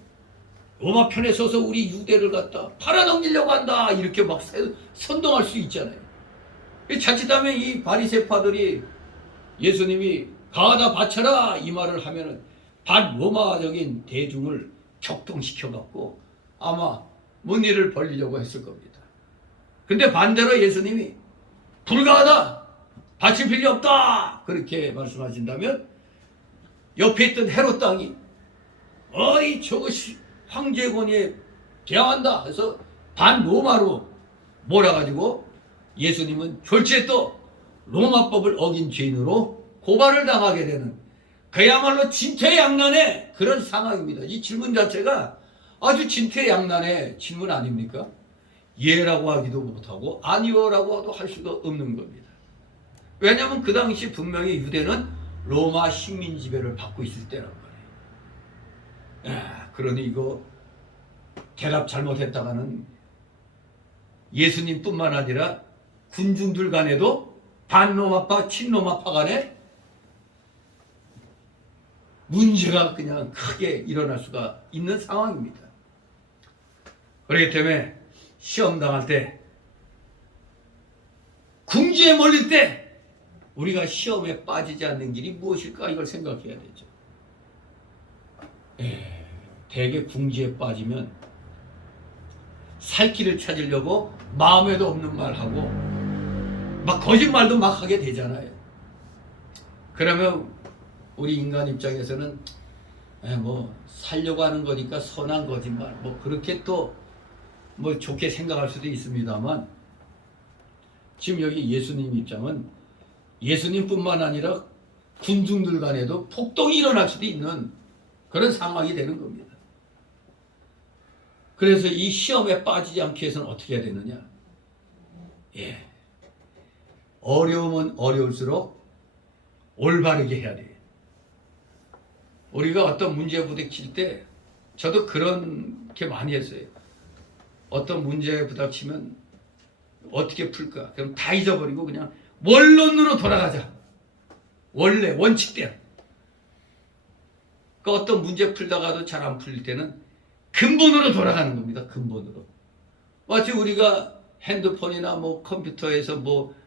로마 편에 서서 우리 유대를 갖다 팔아넘기려고 한다 이렇게 막 선동할 수 있잖아요. 자칫하면 이 바리새파들이 예수님이 가하다 바쳐라 이 말을 하면은 반로마적인 대중을 격동시켜 갖고 아마 뭔 일을 벌리려고 했을 겁니다. 근데 반대로 예수님이 불가하다 바칠 필요 없다 그렇게 말씀하신다면 옆에 있던 헤롯 땅이 어이 저것이 황제 권위에 대항한다 해서 반로마로 몰아가지고 예수님은 졸지에 또 로마법을 어긴 죄인으로 고발을 당하게 되는 그야말로 진퇴양난의 그런 상황입니다. 이 질문 자체가 아주 진퇴양난의 질문 아닙니까? 예라고 하기도 못하고 아니오라고도 할 수가 없는 겁니다. 왜냐하면 그 당시 분명히 유대는 로마 식민 지배를 받고 있을 때란 말이에요. 그러니 이거 대답 잘못했다가는 예수님뿐만 아니라 군중들 간에도 반로마파 친로마파 간에 문제가 그냥 크게 일어날 수가 있는 상황입니다. 그렇기 때문에 시험 당할 때 궁지에 몰릴 때 우리가 시험에 빠지지 않는 길이 무엇일까 이걸 생각해야 되죠. 대개 궁지에 빠지면 살 길을 찾으려고 마음에도 없는 말하고 막 거짓말도 막 하게 되잖아요. 그러면 우리 인간 입장에서는 뭐 살려고 하는 거니까 선한 거짓말 뭐 그렇게 또 뭐 좋게 생각할 수도 있습니다만 지금 여기 예수님 입장은 예수님뿐만 아니라 군중들 간에도 폭동이 일어날 수도 있는 그런 상황이 되는 겁니다. 그래서 이 시험에 빠지지 않기 위해서는 어떻게 해야 되느냐? 예. 어려우면 어려울수록 올바르게 해야 돼요. 우리가 어떤 문제에 부딪힐 때 저도 그렇게 많이 했어요. 어떤 문제에 부닥치면 어떻게 풀까? 그럼 다 잊어버리고 그냥 원론으로 돌아가자. 원래 원칙대로. 그 어떤 문제 풀다가도 잘 안 풀릴 때는 근본으로 돌아가는 겁니다. 근본으로. 마치 우리가 핸드폰이나 뭐 컴퓨터에서 뭐가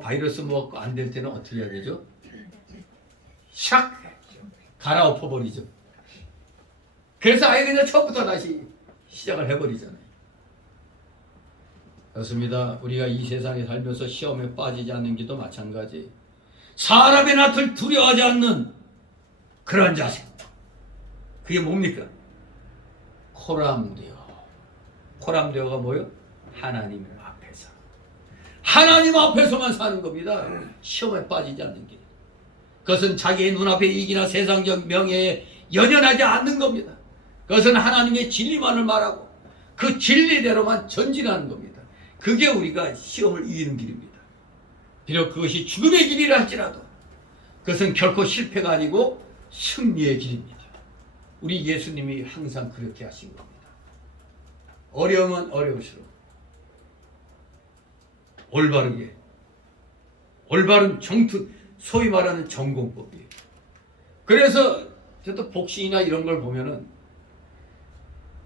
바이러스 뭐가 안 될 때는 어떻게 해야 되죠? 샥 갈아엎어 버리죠. 그래서 아예 그냥 처음부터 다시 시작을 해버리잖아요. 그렇습니다. 우리가 이 세상에 살면서 시험에 빠지지 않는 게도 마찬가지. 사람의 낯을 두려워하지 않는 그런 자세. 그게 뭡니까? 코람데오. 코람데오가 뭐요? 하나님 앞에서. 하나님 앞에서만 사는 겁니다. 시험에 빠지지 않는 게. 그것은 자기의 눈앞의 이익이나 세상적 명예에 연연하지 않는 겁니다. 그것은 하나님의 진리만을 말하고 그 진리대로만 전진하는 겁니다. 그게 우리가 시험을 이기는 길입니다. 비록 그것이 죽음의 길이라 할지라도 그것은 결코 실패가 아니고 승리의 길입니다. 우리 예수님이 항상 그렇게 하신 겁니다. 어려우면 어려울수록 올바른 정투, 소위 말하는 전공법이에요. 그래서 저도 복싱이나 이런 걸 보면은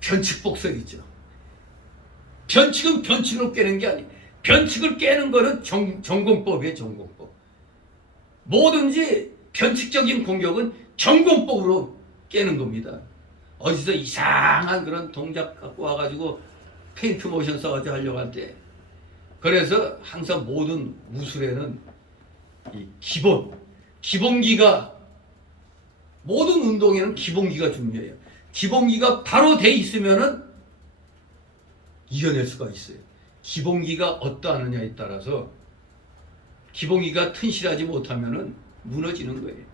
변칙복석 있죠. 변칙은 변칙으로 깨는 게 아니에요. 변칙을 깨는 거는 전공법이에요. 전공법. 뭐든지 변칙적인 공격은 전공법으로 깨는 겁니다. 어디서 이상한 그런 동작 갖고 와가지고 페인트 모션 써가지고 하려고 할 때, 그래서 항상 모든 무술에는 이 기본기가, 모든 운동에는 기본기가 중요해요. 기본기가 바로 돼 있으면은 이겨낼 수가 있어요. 기본기가 어떠하느냐에 따라서, 기본기가 튼실하지 못하면은 무너지는 거예요.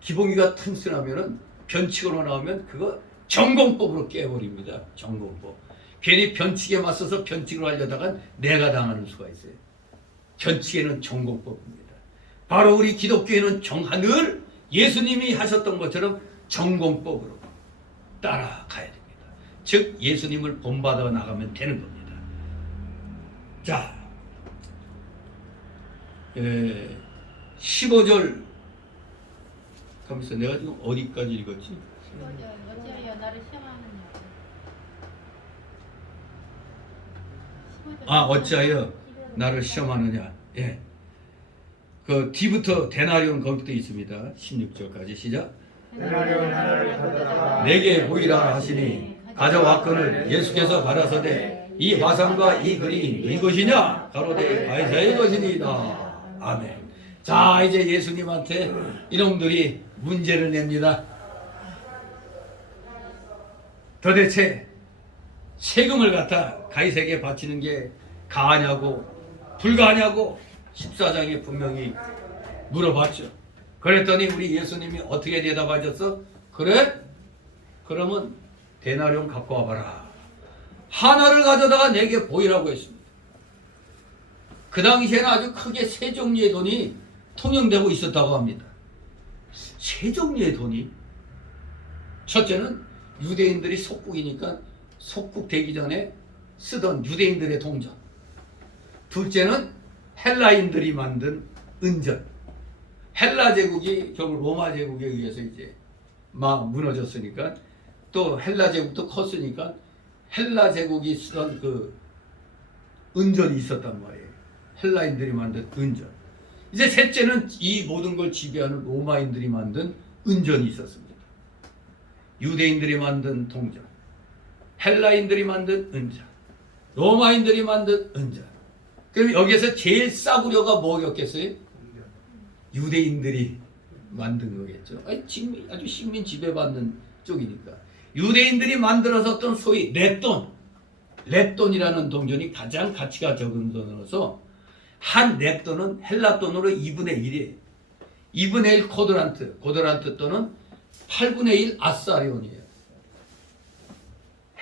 기본기가 튼실하면은 변칙으로 나오면 그거 전공법으로 깨버립니다. 전공법. 괜히 변칙에 맞서서 변칙으로 하려다가 내가 당하는 수가 있어요. 변칙에는 전공법입니다. 바로 우리 기독교에는 늘 예수님이 하셨던 것처럼 전공법으로 따라가야 됩니다. 즉 예수님을 본받아 나가면 되는 겁니다. 자, 15절 가면서 내가 지금 어디까지 읽었지? 어찌하여 나를 시험하느냐. 어찌하여 나를 시험하느냐. 예. 그 뒤부터 데나리온 거기도 있습니다. 16절까지 시작. 데나리온 하나를 가져다가 내게 보이라 하시니 가져왔거늘 예수께서 가라사대 이 화상과 이 글이 네 것이냐? 가로되 가이사의 것이니이다. 아멘. 자, 이제 예수님한테 이놈들이 문제를 냅니다. 도대체 세금을 갖다 가이사에게 바치는 게 가하냐고 불가하냐고 14장에 분명히 물어봤죠. 그랬더니 우리 예수님이 어떻게 대답하셨어? 그래? 그러면 데나리온 갖고 와봐라. 하나를 가져다가 내게 보이라고 했습니다. 그 당시에는 아주 크게 세 종류의 돈이 통용되고 있었다고 합니다. 세 종류의 돈이, 첫째는 유대인들이 속국이니까 속국되기 전에 쓰던 유대인들의 동전, 둘째는 헬라인들이 만든 은전. 헬라 제국이 결국 로마 제국에 의해서 이제 막 무너졌으니까, 또 헬라 제국도 컸으니까 헬라 제국이 쓰던 그 은전이 있었단 말이에요. 헬라인들이 만든 은전. 이제 셋째는 이 모든 걸 지배하는 로마인들이 만든 은전이 있었습니다. 유대인들이 만든 동전, 헬라인들이 만든 은전, 로마인들이 만든 은전. 그럼 여기에서 제일 싸구려가 뭐였겠어요? 유대인들이 만든 거겠죠. 아주 식민 지배받는 쪽이니까. 유대인들이 만들어섰던 소위 렛돈이라는 동전이 가장 가치가 적은 돈으로서 한 렙돈은 헬라 돈으로 2분의 1이에요. 2분의 1 코드란트 또는 8분의 1 아사리온이에요.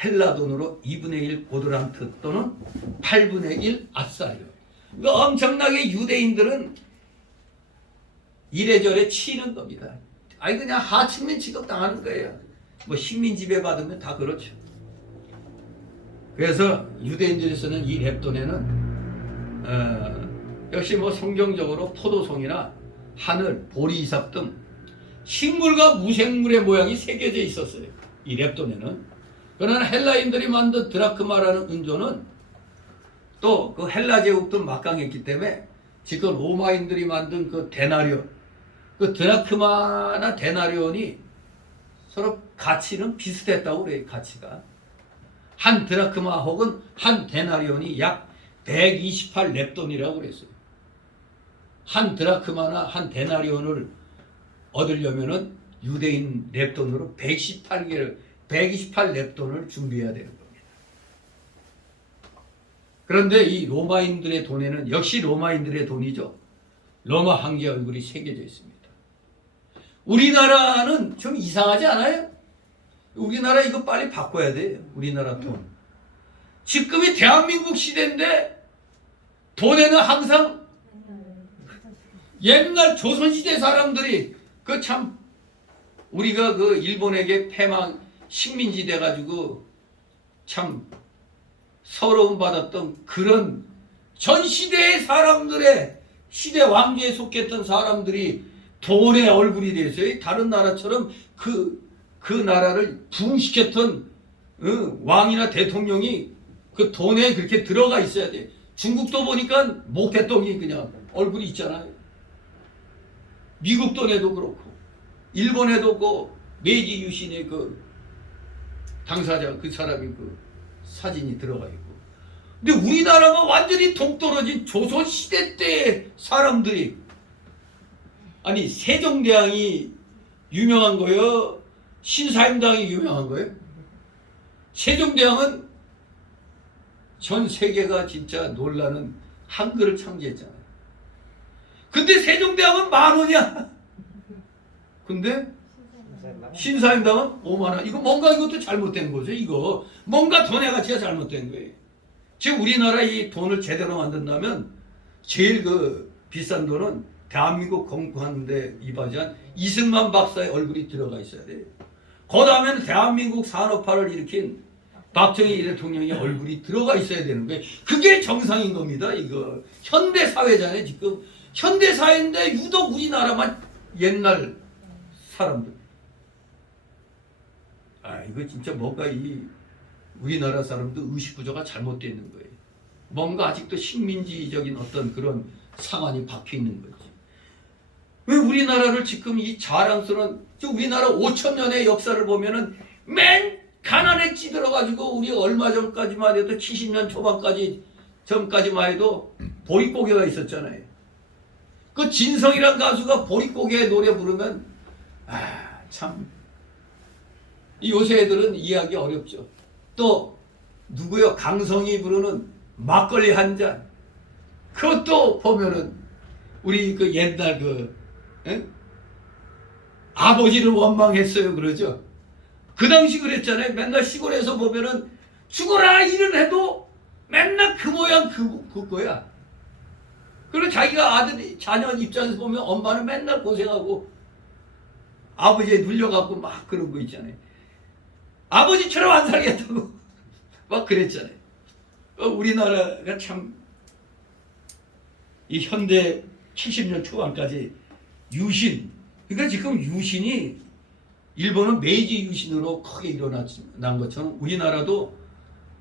헬라 돈으로 2분의 1 고드란트 또는 8분의 1 아사리온. 그러니까 엄청나게 유대인들은 이래저래 치는 겁니다. 아니 그냥 하층민 취급당하는 거예요. 뭐 식민 지배 받으면 다 그렇죠. 그래서 유대인들에서는 이 렙돈에는 역시 뭐 성경적으로 포도송이나 하늘, 보리이삭 등 식물과 무생물의 모양이 새겨져 있었어요. 이 렙돈에는. 그러나 헬라인들이 만든 드라크마라는 은조는 또 그 헬라 제국도 막강했기 때문에 지금 로마인들이 만든 그 데나리온, 그 드라크마나 데나리온이 서로 가치는 비슷했다고 그래요. 가치가 한 드라크마 혹은 한 데나리온이 약 128 렙돈이라고 그랬어요. 한 드라크마나 한 데나리온을 얻으려면은 유대인 렙돈으로 128 렙돈을 준비해야 되는 겁니다. 그런데 이 로마인들의 돈에는 역시 로마인들의 돈이죠. 로마 황제 얼굴이 새겨져 있습니다. 우리나라는 좀 이상하지 않아요? 우리나라 이거 빨리 바꿔야 돼요. 우리나라 돈. 지금이 대한민국 시대인데 돈에는 항상 옛날 조선시대 사람들이 그 참 우리가 그 일본에게 패망 식민지 돼가지고 참 서러움 받았던 그런 전 시대의 사람들의 시대 왕조에 속했던 사람들이 돈의 얼굴이 돼서요. 다른 나라처럼 그 나라를 부흥시켰던 왕이나 대통령이 그 돈에 그렇게 들어가 있어야 돼. 중국도 보니까 목대통이 그냥 얼굴이 있잖아요. 미국 돈에도 그렇고 일본에도 그 메이지 유신의 그 당사자 그 사람이 그 사진이 들어가 있고. 근데 우리나라가 완전히 동떨어진 조선시대 때 사람들이 아니 세종대왕이 유명한 거예요? 신사임당이 유명한 거예요? 세종대왕은 전 세계가 진짜 놀라는 한글을 창제했잖아요. 근데 세종대왕은 10,000원이야. 근데 신사임당은 50,000원. 이거 뭔가 이것도 잘못된 거죠. 이거 뭔가 돈의 가치가 잘못된 거예요. 지금 우리나라 이 돈을 제대로 만든다면 제일 그 비싼 돈은 대한민국 건국하는데 이바지한 이승만 박사의 얼굴이 들어가 있어야 돼요. 그 다음에는 대한민국 산업화를 일으킨 박정희 대통령의 얼굴이 들어가 있어야 되는 거예요. 그게 정상인 겁니다. 이거 현대 사회잖아요. 지금 현대 사회인데 유독 우리나라만 옛날 사람들. 아 이거 진짜 뭔가 이 우리나라 사람도 의식 구조가 잘못되어 있는 거예요. 뭔가 아직도 식민지적인 어떤 그런 상황이 박혀 있는 거지. 왜 우리나라를 지금 이 자랑스러운 우리나라 5,000년의 역사를 보면은 맨 가난에 찌들어가지고 우리 얼마 전까지만 해도 70년 초반까지 전까지만 해도 보릿고개가 있었잖아요. 그 진성이란 가수가 보릿고개 노래 부르면 아 참 요새 애들은 이해하기 어렵죠. 또 누구요? 강성이 부르는 막걸리 한 잔. 그것도 보면은 우리 그 옛날 그 아버지를 원망했어요 그러죠. 그 당시 그랬잖아요. 맨날 시골에서 보면은 죽어라 일은 해도 맨날 그 모양 그거야. 그리고 자기가 아들 자녀 입장에서 보면 엄마는 맨날 고생하고 아버지에 눌려갖고 막 그런 거 있잖아요. 아버지처럼 안 살겠다고 막 그랬잖아요. 우리나라가 참 이 현대 70년 초반까지 유신, 그러니까 지금 유신이 일본은 메이지 유신으로 크게 일어난 것처럼 우리나라도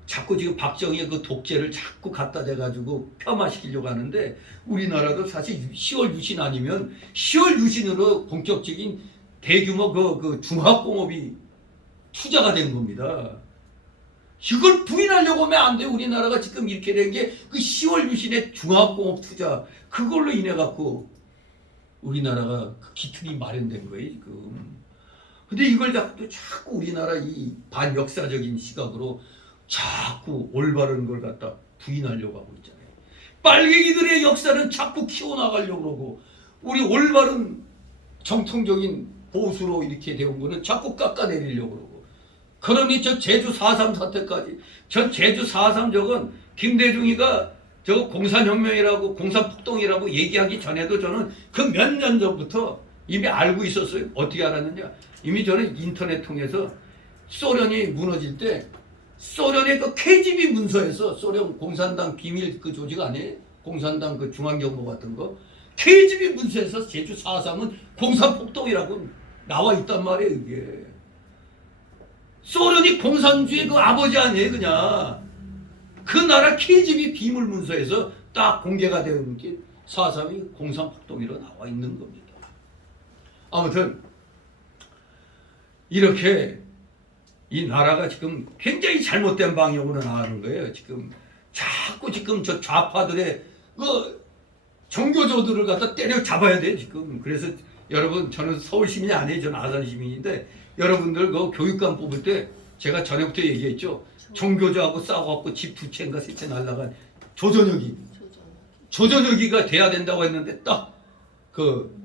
자꾸 지금 박정희의 그 독재를 자꾸 갖다 대가지고 폄하시키려고 하는데 우리나라도 사실 10월 유신 아니면 10월 유신으로 본격적인 대규모 그 중화공업이 투자가 된 겁니다. 이걸 부인하려고 하면 안 돼요. 우리나라가 지금 이렇게 된 게 그 10월 유신의 중화공업 투자 그걸로 인해 갖고 우리나라가 그 기틀이 마련된 거예요 지금. 근데 이걸 자꾸 우리나라 이 반역사적인 시각으로 자꾸 올바른 걸 갖다 부인하려고 하고 있잖아요. 빨갱이들의 역사는 자꾸 키워나가려고 그러고 우리 올바른 정통적인 보수로 이렇게 되온 거는 자꾸 깎아내리려고 그러고 그러니 저 제주 4.3 사태까지 저 제주 4.3 저건 김대중이가 저 공산혁명이라고 공산폭동이라고 얘기하기 전에도 저는 그 몇 년 전부터 이미 알고 있었어요. 어떻게 알았느냐? 이미 저는 인터넷 통해서 소련이 무너질 때 소련의 그 KGB 문서에서 소련 공산당 비밀 그 조직 아니에요? 공산당 그 중앙정보 같은 거 KGB 문서에서 제주 4.3은 공산폭동이라고 나와 있단 말이에요. 이게 소련이 공산주의 그 아버지 아니에요? 그냥 그 나라 KGB 비밀 문서에서 딱 공개가 되는 게 4.3이 공산폭동이라고 나와 있는 겁니다. 아무튼 이렇게 이 나라가 지금 굉장히 잘못된 방향으로 나가는 거예요. 지금 자꾸 지금 저 좌파들의 그 종교조들을 갖다 때려 잡아야 돼 지금. 그래서 여러분 저는 서울 시민이 아니에요. 저는 아산 시민인데 여러분들 그 교육감 뽑을 때 제가 전에부터 얘기했죠. 종교조하고 싸워갖고 집 두 채인가 세 채 날라간 조전혁이가 돼야 된다고 했는데 딱 그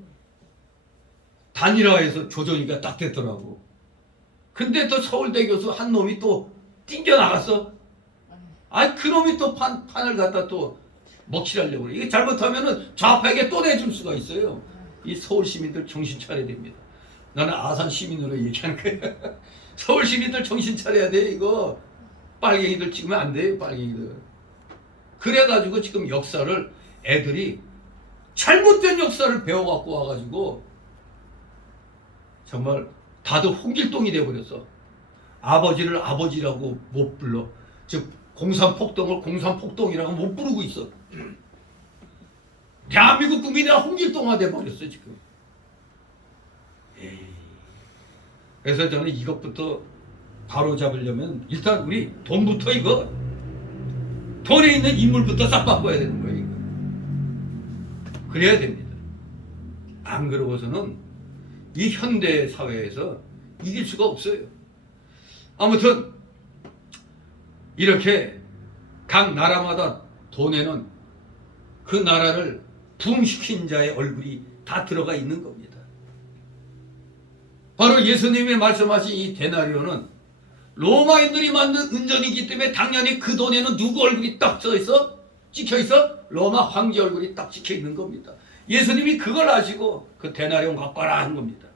단일화해서 조전혁이가 딱 됐더라고. 근데 또 서울대 교수 한 놈이 또 띵겨 나갔어. 아, 그 놈이 또 판을 갖다 또 먹칠하려고 그래. 이게 잘못하면은 좌파에게 또 내줄 수가 있어요. 이 서울 시민들 정신 차려야 됩니다. 나는 아산 시민으로 얘기하는 거야. 서울 시민들 정신 차려야 돼. 이거 빨갱이들 찍으면 안 돼요. 빨갱이들. 그래가지고 지금 역사를 애들이 잘못된 역사를 배워갖고 와가지고 정말 다들 홍길동이 돼버렸어. 아버지를 아버지라고 못 불러. 즉 공산폭동을 공산폭동이라고 못 부르고 있어. 대한민국 국민이 홍길동화 돼버렸어 지금. 에이. 그래서 저는 이것부터 바로 잡으려면 일단 우리 돈부터 이거 돈에 있는 인물부터 싹 바꿔야 되는 거예요. 이거. 그래야 됩니다. 안 그러고서는 이 현대 사회에서 이길 수가 없어요. 아무튼 이렇게 각 나라마다 돈에는 그 나라를 부흥시킨 자의 얼굴이 다 들어가 있는 겁니다. 바로 예수님이 말씀하신 이 데나리오는 로마인들이 만든 은전이기 때문에 당연히 그 돈에는 누구 얼굴이 딱 써있어? 찍혀있어? 로마 황제 얼굴이 딱 찍혀있는 겁니다. 예수님이 그걸 아시고 그 데나리온 갖고 와라 한 겁니다.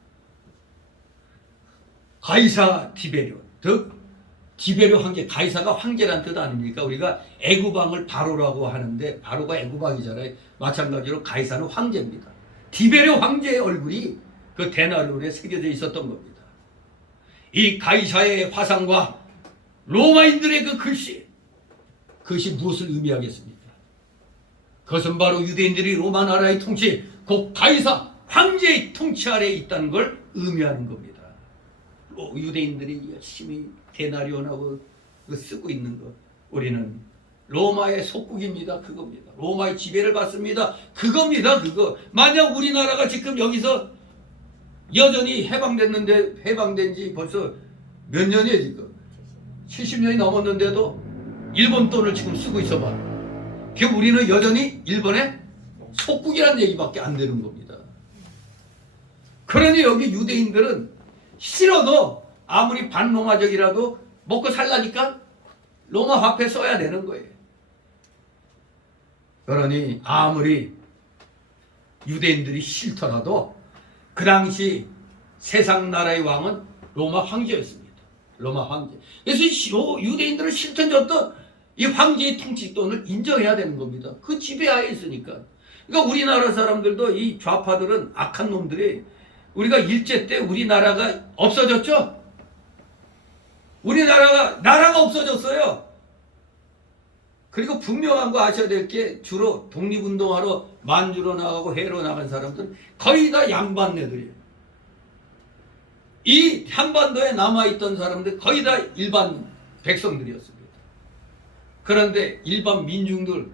가이사 디베리오, 즉 디베리오 황제, 가이사가 황제란 뜻 아닙니까? 우리가 애구방을 바로라고 하는데 바로가 애구방이잖아요. 마찬가지로 가이사는 황제입니다. 디베리오 황제의 얼굴이 그 데나리온에 새겨져 있었던 겁니다. 이 가이사의 화상과 로마인들의 그 글씨, 그것이 무엇을 의미하겠습니까? 그것은 바로 유대인들이 로마 나라의 통치, 곧 가이사 황제의 통치 아래에 있다는 걸 의미하는 겁니다. 유대인들이 열심히 데나리온하고 쓰고 있는 것, 우리는 로마의 속국입니다. 그겁니다. 로마의 지배를 받습니다. 그겁니다. 그거. 만약 우리나라가 지금 여기서 여전히 해방됐는데 해방된 지 벌써 몇 년이에요 지금? 70년이 넘었는데도 일본 돈을 지금 쓰고 있어 봐. 그럼 우리는 여전히 일본의 속국이라는 얘기밖에 안 되는 겁니다. 그러니 여기 유대인들은 싫어도 아무리 반로마적이라도 먹고 살라니까 로마 화폐 써야 되는 거예요. 그러니 아무리 유대인들이 싫더라도 그 당시 세상 나라의 왕은 로마 황제였습니다. 로마 황제. 그래서 유대인들은 싫든 좋든 이 황제의 통치권을 인정해야 되는 겁니다. 그 지배하에 있으니까. 그러니까 우리나라 사람들도 이 좌파들은 악한 놈들이 우리가 일제 때 우리나라가 없어졌죠? 나라가 없어졌어요. 그리고 분명한 거 아셔야 될 게 주로 독립운동하러 만주로 나가고 해로 나간 사람들은 거의 다 양반네들이에요. 이 한반도에 남아있던 사람들 거의 다 일반 백성들이었습니다. 그런데 일반 민중들,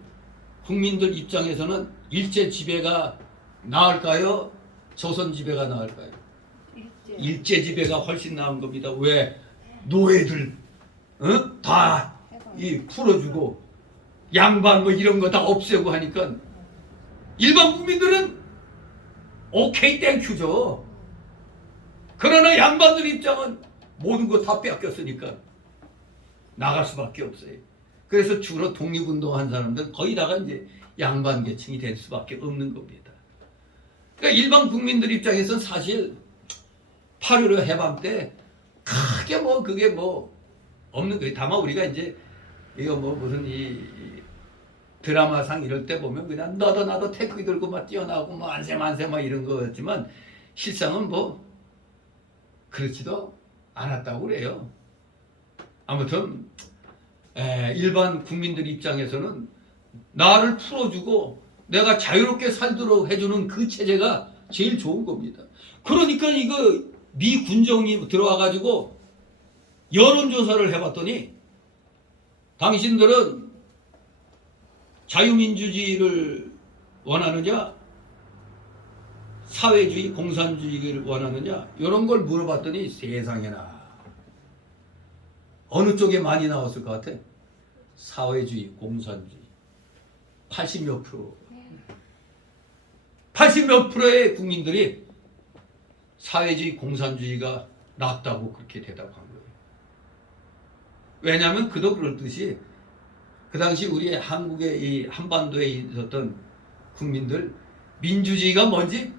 국민들 입장에서는 일제 지배가 나을까요? 조선 지배가 나을까요? 일제 지배가 훨씬 나은 겁니다. 왜? 노예들 다 풀어주고 양반 뭐 이런 거 다 없애고 하니까 일반 국민들은 오케이 땡큐죠. 그러나 양반들 입장은 모든 거 다 뺏겼으니까 나갈 수밖에 없어요. 그래서 주로 독립운동한 사람들 거의 다가 이제 양반 계층이 될 수밖에 없는 겁니다. 그러니까 일반 국민들 입장에서는 사실 8.15 해방 때 크게 뭐 그게 뭐 없는 거예요. 다만 우리가 이제 이거 뭐 무슨 이 드라마상 이럴 때 보면 그냥 너도 나도 태극기 들고 막 뛰어나오고 뭐 안세 만세 막 이런 거였지만 실상은 뭐 그렇지도 않았다고 그래요. 아무튼 일반 국민들 입장에서는 나를 풀어주고 내가 자유롭게 살도록 해주는 그 체제가 제일 좋은 겁니다. 그러니까 이거 미 군정이 들어와가지고 여론조사를 해봤더니 당신들은 자유민주주의를 원하느냐 사회주의 공산주의를 원하느냐 이런 걸 물어봤더니 세상에나 어느 쪽에 많이 나왔을 것 같아? 사회주의 공산주의 80몇 프로 80몇 프로의 국민들이 사회주의 공산주의가 낫다고 그렇게 대답한 거예요. 왜냐하면 그도 그렇듯이 그 당시 우리 한국의 이 한반도에 있었던 국민들 민주주의가 뭔지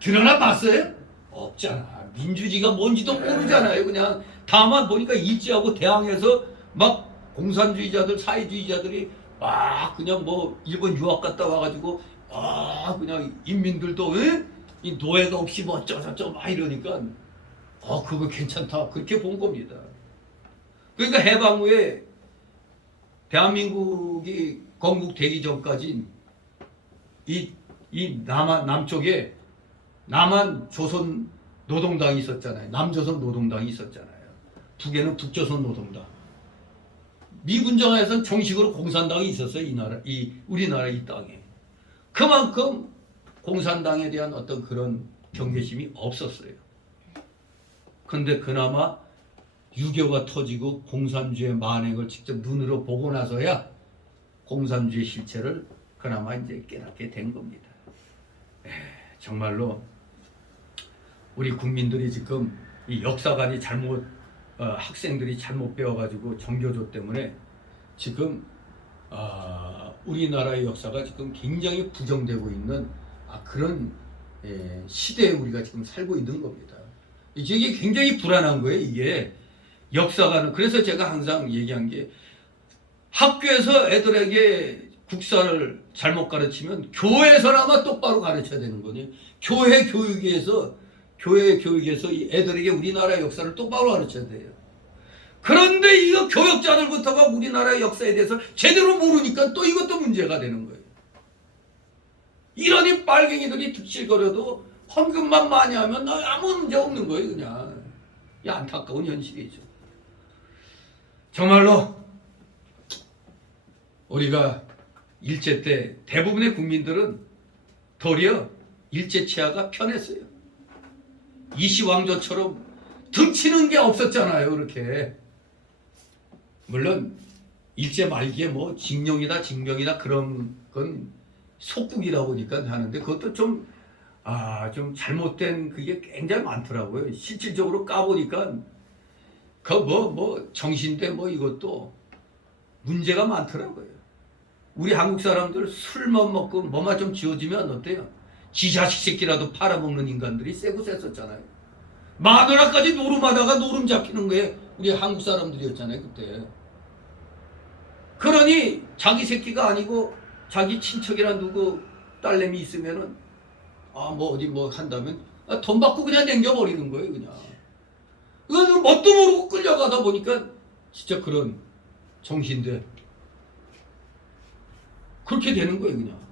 드러나 봤어요? 없잖아. 민주주의가 뭔지도 모르잖아요. 그냥 다만 보니까 일제하고 대항해서 막 공산주의자들 사회주의자들이 막 그냥 뭐 일본 유학 갔다 와가지고 그냥 인민들도 이 노예가 없이 뭐 어쩌고저쩌고 막 이러니까 그거 괜찮다 그렇게 본 겁니다. 그러니까 해방 후에 대한민국이 건국되기 전까지 이 남쪽에 남한 조선 노동당이 있었잖아요. 남조선 노동당이 있었잖아요. 북에는 북조선 노동당. 미군정화에서는 정식으로 공산당이 있었어요. 이 우리나라 이 땅에. 그만큼 공산당에 대한 어떤 그런 경계심이 없었어요. 근데 그나마 유교가 터지고 공산주의 만행을 직접 눈으로 보고 나서야 공산주의 실체를 그나마 이제 깨닫게 된 겁니다. 정말로 우리 국민들이 지금 이 역사관이 잘못 학생들이 잘못 배워가지고 정교조 때문에 지금 우리나라의 역사가 지금 굉장히 부정되고 있는 그런 시대에 우리가 지금 살고 있는 겁니다. 이게 굉장히 불안한 거예요. 이게 역사가는 그래서 제가 항상 얘기한 게 학교에서 애들에게 국사를 잘못 가르치면 교회에서나마 똑바로 가르쳐야 되는 거니 교회 교육에서 이 애들에게 우리나라의 역사를 똑바로 가르쳐야 돼요. 그런데 이거 교역자들부터가 우리나라의 역사에 대해서 제대로 모르니까 또 이것도 문제가 되는 거예요. 이러니 빨갱이들이 득실거려도 헌금만 많이 하면 아무 문제 없는 거예요. 그냥 이 안타까운 현실이죠. 정말로 우리가 일제 때 대부분의 국민들은 도리어 일제 치하가 편했어요. 이시왕조처럼 등치는 게 없었잖아요. 그렇게 물론 일제 말기에 뭐 징용이다 징병이다 그런 건 속국이라고 보니까 하는데 그것도 좀 잘못된 그게 굉장히 많더라고요. 실질적으로 까보니까 그 정신대 이것도 문제가 많더라고요. 우리 한국 사람들 술만 먹고 뭐만 좀 지어지면 어때요? 지 자식 새끼라도 팔아먹는 인간들이 세고 셌었잖아요. 마누라까지 노름하다가 노름 잡히는 거예요. 우리 한국 사람들이었잖아요 그때. 그러니 자기 새끼가 아니고 자기 친척이나 누구 딸내미 있으면은 어디 한다면 돈 받고 그냥 남겨버리는 거예요 그냥. 그건 뭣도 모르고 끌려가다 보니까 진짜 그런 정신대 그렇게 되는 거예요 그냥.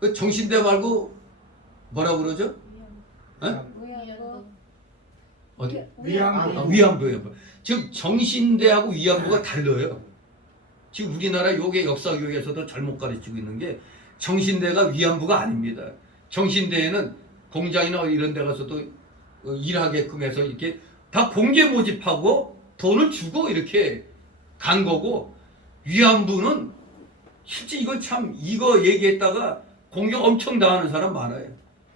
그 정신대 말고 뭐라 그러죠? 어디? 위안부. 지금 정신대하고 위안부가 달라요. 지금 우리나라 요게 역사교육에서도 잘못 가르치고 있는 게 정신대가 위안부가 아닙니다. 정신대에는 공장이나 이런 데 가서도 일하게끔 해서 이렇게 다 공개 모집하고 돈을 주고 이렇게 간 거고, 위안부는 실제 이거 참 이거 얘기했다가 공격 엄청 당하는 사람 많아요.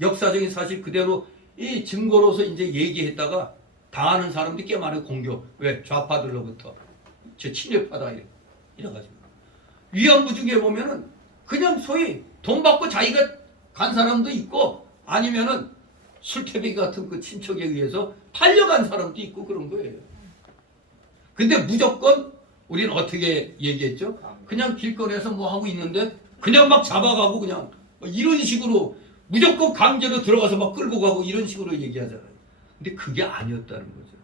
역사적인 사실 그대로 이 증거로서 이제 얘기했다가 당하는 사람들이 꽤 많아요. 공격. 왜? 좌파들로부터 저 친일파다 이래가지고. 위안부 중에 보면은 그냥 소위 돈 받고 자기가 간 사람도 있고, 아니면은 술태비 같은 그 친척에 의해서 팔려간 사람도 있고 그런 거예요. 근데 무조건 우리는 어떻게 얘기했죠? 그냥 길거리에서 뭐 하고 있는데 그냥 막 잡아가고 그냥 이런 식으로 무조건 강제로 들어가서 막 끌고 가고 이런 식으로 얘기하잖아요. 근데 그게 아니었다는 거죠.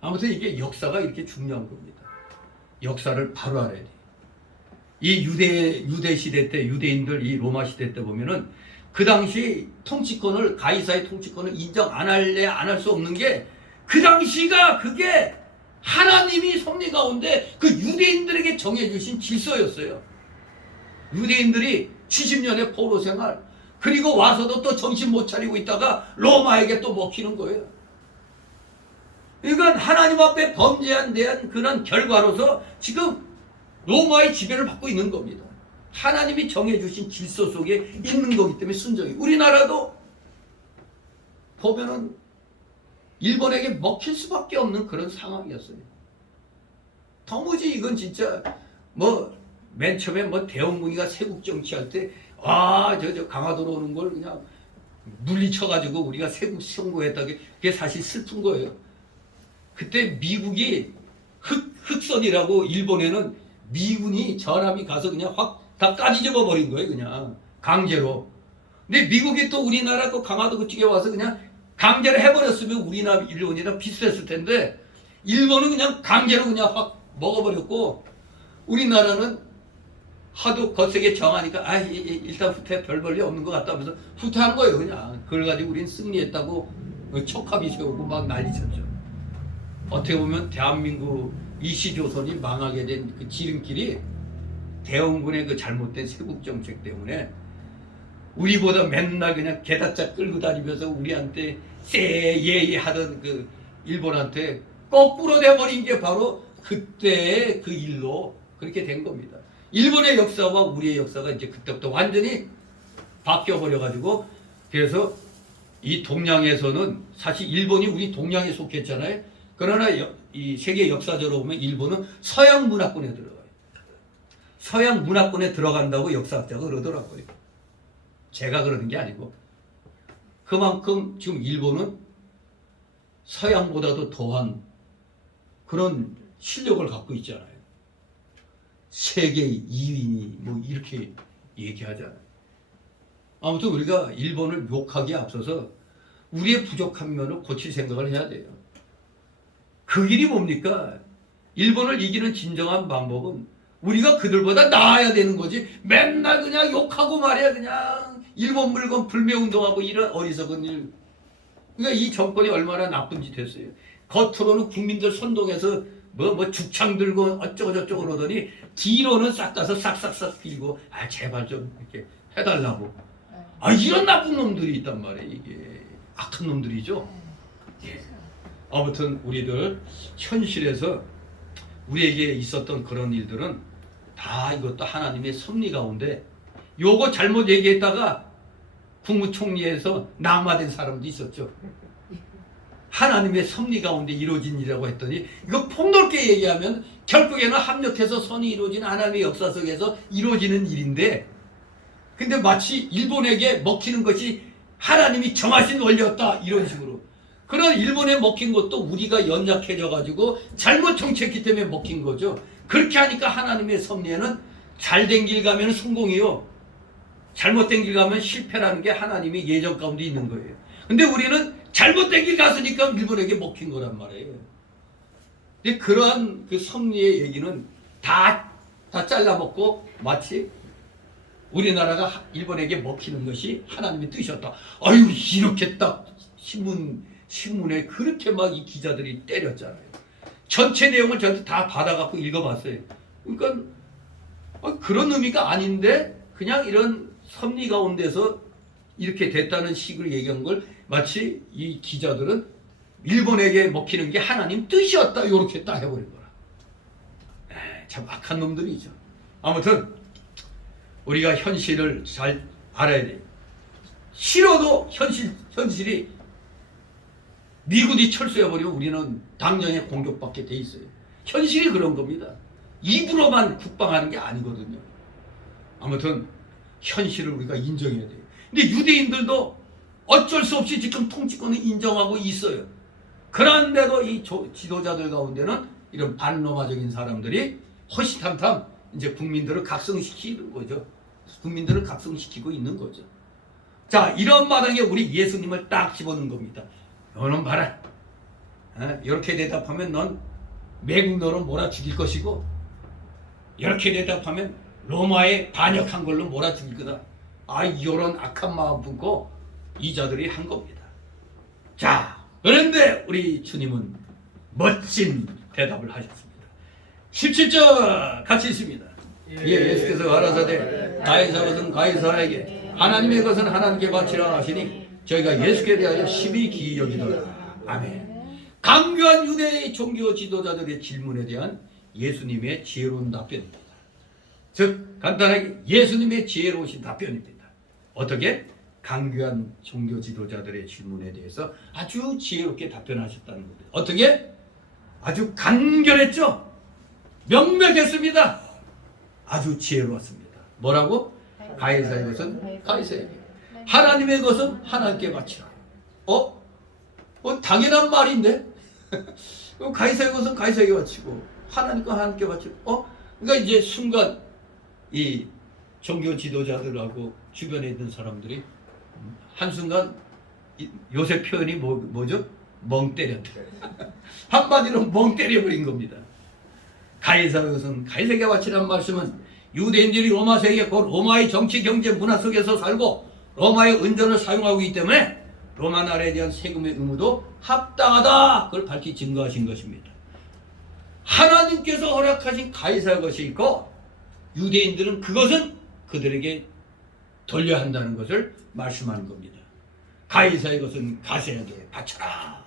아무튼 이게 역사가 이렇게 중요한 겁니다. 역사를 바로 알아야 돼요. 이 유대 시대 때 유대인들 이 로마 시대 때 보면은 그 당시 통치권을 가이사의 통치권을 인정 안 할래 안 할 수 없는 게 그 당시가 그게 하나님이 섭리 가운데 그 유대인들에게 정해주신 질서였어요. 유대인들이 70년의 포로 생활, 그리고 와서도 또 정신 못 차리고 있다가 로마에게 또 먹히는 거예요. 이건 하나님 앞에 범죄한 대한 그런 결과로서 지금 로마의 지배를 받고 있는 겁니다. 하나님이 정해주신 질서 속에 있는 거기 때문에 순종이. 우리나라도 보면은 일본에게 먹힐 수밖에 없는 그런 상황이었어요. 도무지 이건 진짜 뭐 맨 처음에 뭐 대원군이가 세국 정치할 때 저 강화도로 오는 걸 그냥 물리쳐가지고 우리가 세국 선고했다. 그게 사실 슬픈 거예요. 그때 미국이 흑선이라고 일본에는 미군이 전함이 가서 그냥 확 다 까지집어 버린 거예요. 그냥 강제로. 근데 미국이 또 우리나라 그 강화도 그쪽에 와서 그냥 강제로 해버렸으면 우리나라 일본이랑 비슷했을 텐데 일본은 그냥 강제로 그냥 확 먹어버렸고 우리나라는 하도 거세게 정하니까 일단 후퇴 별 볼일 없는 것 같다 하면서 후퇴한 거예요. 그냥 그걸 가지고 우리는 승리했다고 촉합이 세우고 막 난리쳤죠. 어떻게 보면 대한민국 이시조선이 망하게 된 그 지름길이 대원군의 그 잘못된 세국 정책 때문에 우리보다 맨날 그냥 게다짜 끌고 다니면서 우리한테 쎄예예 하던 그 일본한테 거꾸로 돼버린 게 바로 그때의 그 일로 그렇게 된 겁니다. 일본의 역사와 우리의 역사가 이제 그때부터 완전히 바뀌어버려가지고 그래서 이 동양에서는 사실 일본이 우리 동양에 속했잖아요. 그러나 이 세계 역사적으로 보면 일본은 서양 문화권에 들어가요. 서양 문화권에 들어간다고 역사학자가 그러더라고요. 제가 그러는 게 아니고 그만큼 지금 일본은 서양보다도 더한 그런 실력을 갖고 있잖아요. 세계 2위니 뭐 이렇게 얘기하잖아요. 아무튼 우리가 일본을 욕하기에 앞서서 우리의 부족한 면을 고칠 생각을 해야 돼요. 그 길이 뭡니까? 일본을 이기는 진정한 방법은 우리가 그들보다 나아야 되는 거지. 맨날 그냥 욕하고 말이야. 그냥 일본 물건 불매운동하고 이런 어리석은 일. 그러니까 이 정권이 얼마나 나쁜 짓 했어요. 겉으로는 국민들 선동해서 뭐 죽창 들고 어쩌고저쩌고 그러더니 뒤로는 싹 가서 싹싹싹 빌고 제발 좀 이렇게 해달라고. 이런 나쁜 놈들이 있단 말이에요. 이게 악한 놈들이죠. 아무튼 우리들 현실에서 우리에게 있었던 그런 일들은 다 이것도 하나님의 섭리 가운데 요거 잘못 얘기했다가 국무총리에서 낙마된 사람도 있었죠. 하나님의 섭리 가운데 이루어진 일이라고 했더니 이거 폭넓게 얘기하면 결국에는 합력해서 선이 이루어진 하나님의 역사 속에서 이루어지는 일인데 근데 마치 일본에게 먹히는 것이 하나님이 정하신 원리였다 이런 식으로. 그런 일본에 먹힌 것도 우리가 연약해져 가지고 잘못 정책했기 때문에 먹힌 거죠. 그렇게 하니까 하나님의 섭리에는 잘된 길 가면 성공이요, 잘못된 길 가면 실패라는 게 하나님이 예정 가운데 있는 거예요. 근데 우리는 잘못된 길 갔으니까 일본에게 먹힌 거란 말이에요. 근데 그러한 그 섭리의 얘기는 다 잘라먹고 마치 우리나라가 일본에게 먹히는 것이 하나님의 뜻이었다. 이렇게 딱 신문에 그렇게 막 이 기자들이 때렸잖아요. 전체 내용을 저한테 다 받아갖고 읽어봤어요. 그러니까 그런 의미가 아닌데 그냥 이런 섭리 가운데서 이렇게 됐다는 식으로 얘기한 걸 마치 이 기자들은 일본에게 먹히는 게 하나님 뜻이었다 이렇게 딱 해버린 거라. 참 악한 놈들이죠. 아무튼 우리가 현실을 잘 알아야 돼요. 싫어도 현실이 미군이 철수해버리면 우리는 당장에 공격받게 돼 있어요. 현실이 그런 겁니다. 입으로만 국방하는 게 아니거든요. 아무튼 현실을 우리가 인정해야 돼요. 근데 유대인들도 어쩔 수 없이 지금 통치권을 인정하고 있어요. 그런데도 이 지도자들 가운데는 이런 반로마적인 사람들이 허시탐탐 이제 국민들을 각성시키는 거죠. 국민들을 각성시키고 있는 거죠. 자, 이런 마당에 우리 예수님을 딱 집어넣은 겁니다. 너는 봐라. 이렇게 대답하면 넌 매국 너를 몰아 죽일 것이고, 이렇게 대답하면 로마에 반역한 걸로 몰아 죽일 거다. 이런 악한 마음 품고 이자들이 한 겁니다. 자, 그런데 우리 주님은 멋진 대답을 하셨습니다. 17절 같이 있습니다. 예수께서 가라사대 가이사의 것은 가이사에게, 하나님의 것은 하나님께 바치라 하시니 저희가 예수께 대하여 심히 기이 여기더라. 아멘. 강교한 유대의 종교 지도자들의 질문에 대한 예수님의 지혜로운 답변입니다. 즉 간단하게 예수님의 지혜로우신 답변입니다. 어떻게? 강교한 종교 지도자들의 질문에 대해서 아주 지혜롭게 답변하셨다는 겁니다. 어떻게? 아주 간결했죠? 명백했습니다. 아주 지혜로웠습니다. 뭐라고? 가이사의 것은 가이사에게, 하나님의 것은 하나님께 바치라. 당연한 말인데? 가이사의 것은 가이사에게 바치고 하나님 거 하나님께 바치고 그러니까 이제 순간 이 종교 지도자들하고 주변에 있는 사람들이 한순간 요새 표현이 뭐죠? 멍 때렸다. 한마디로 멍 때려버린 겁니다. 가이사의 것은 가이사에게 바치라는 말씀은 유대인들이 로마 세계 곧 로마의 정치, 경제, 문화 속에서 살고 로마의 은전을 사용하고 있기 때문에 로마 나라에 대한 세금의 의무도 합당하다, 그걸 밝히 증거하신 것입니다. 하나님께서 허락하신 가이사의 것이 있고 유대인들은 그것은 그들에게 돌려야 한다는 것을 말씀하는 겁니다. 가이사의 것은 가이사에게 바쳐라.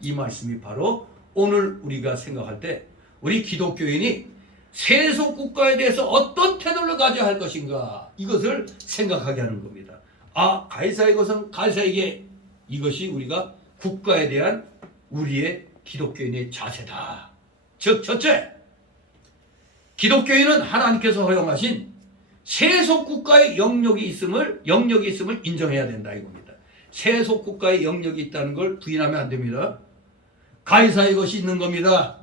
이 말씀이 바로 오늘 우리가 생각할 때 우리 기독교인이 세속 국가에 대해서 어떤 태도를 가져야 할 것인가, 이것을 생각하게 하는 겁니다. 가이사의 것은 가이사에게, 이것이 우리가 국가에 대한 우리의 기독교인의 자세다. 즉 첫째, 기독교인은 하나님께서 허용하신 세속 국가의 영역이 있음을 인정해야 된다 이겁니다. 세속 국가의 영역이 있다는 걸 부인하면 안 됩니다. 가이사의 것이 있는 겁니다.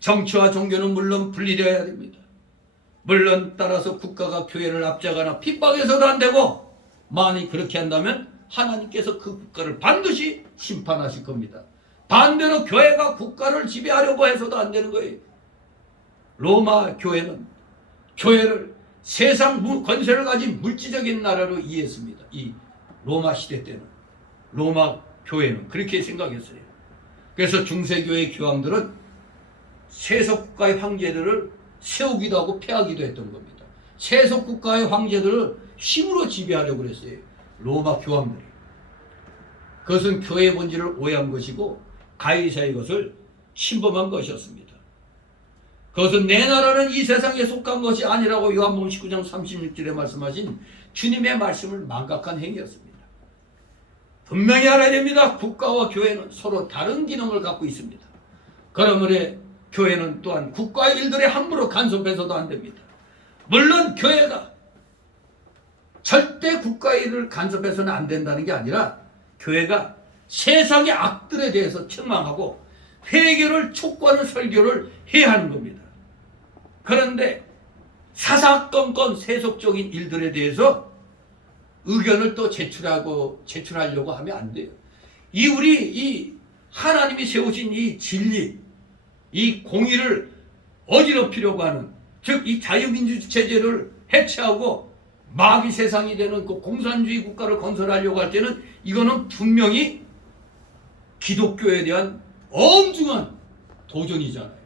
정치와 종교는 물론 분리되어야 됩니다. 물론 따라서 국가가 교회를 압제하거나 핍박해서도 안 되고, 만약 그렇게 한다면 하나님께서 그 국가를 반드시 심판하실 겁니다. 반대로 교회가 국가를 지배하려고 해서도 안 되는 거예요. 로마 교회는 교회를 세상 권세를 가진 물질적인 나라로 이해했습니다. 이 로마 시대 때는 로마 교회는 그렇게 생각했어요. 그래서 중세교회 교황들은 세속 국가의 황제들을 세우기도 하고 폐하기도 했던 겁니다. 세속 국가의 황제들을 힘으로 지배하려고 그랬어요. 로마 교황들이. 그것은 교회의 본질을 오해한 것이고 가이사의 것을 침범한 것이었습니다. 그것은 내 나라는 이 세상에 속한 것이 아니라고 요한복음 19장 36절에 말씀하신 주님의 말씀을 망각한 행위였습니다. 분명히 알아야 됩니다. 국가와 교회는 서로 다른 기능을 갖고 있습니다. 그러므로 교회는 또한 국가의 일들에 함부로 간섭해서도 안 됩니다. 물론 교회가 절대 국가의 일을 간섭해서는 안 된다는 게 아니라 교회가 세상의 악들에 대해서 책망하고 회개를 촉구하는 설교를 해야 하는 겁니다. 그런데 사사건건 세속적인 일들에 대해서 의견을 또 제출하려고 하면 안 돼요. 이 하나님이 세우신 이 진리, 이 공의를 어지럽히려고 하는, 즉 이 자유민주 체제를 해체하고 마귀 세상이 되는 그 공산주의 국가를 건설하려고 할 때는 이거는 분명히 기독교에 대한 엄중한 도전이잖아요.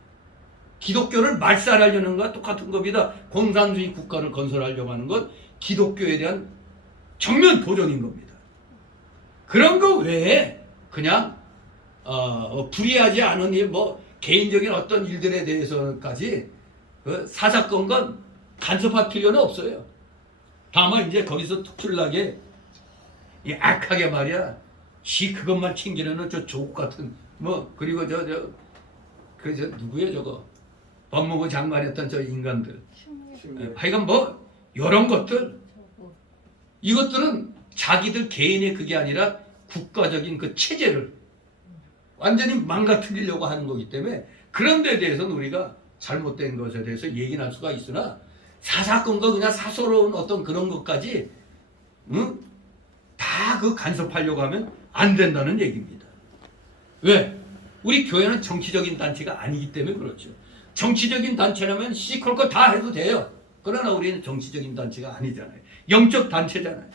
기독교를 말살하려는 것과 똑같은 겁니다. 공산주의 국가를 건설하려고 하는 건 기독교에 대한 정면 도전인 겁니다. 그런 거 외에 그냥 불이하지 않은 일, 개인적인 어떤 일들에 대해서까지 그 사사건건 간섭할 필요는 없어요. 다만 이제 거기서 특출나게 이 악하게 말이야. 지 그것만 챙기려는 저 조국 같은 뭐 그리고 그 누구야 저거 법무부 장관이었던 저 인간들. 하여간 뭐 이런 것들 이것들은 자기들 개인의 그게 아니라 국가적인 그 체제를 완전히 망가뜨리려고 하는 거기 때문에 그런 데 대해서는 우리가 잘못된 것에 대해서 얘기는 할 수가 있으나 사사건건 그냥 사소로운 어떤 그런 것까지 응? 다 그 간섭하려고 하면 안 된다는 얘기입니다. 왜? 우리 교회는 정치적인 단체가 아니기 때문에 그렇죠. 정치적인 단체라면 시컬것 다 해도 돼요. 그러나 우리는 정치적인 단체가 아니잖아요. 영적 단체잖아요.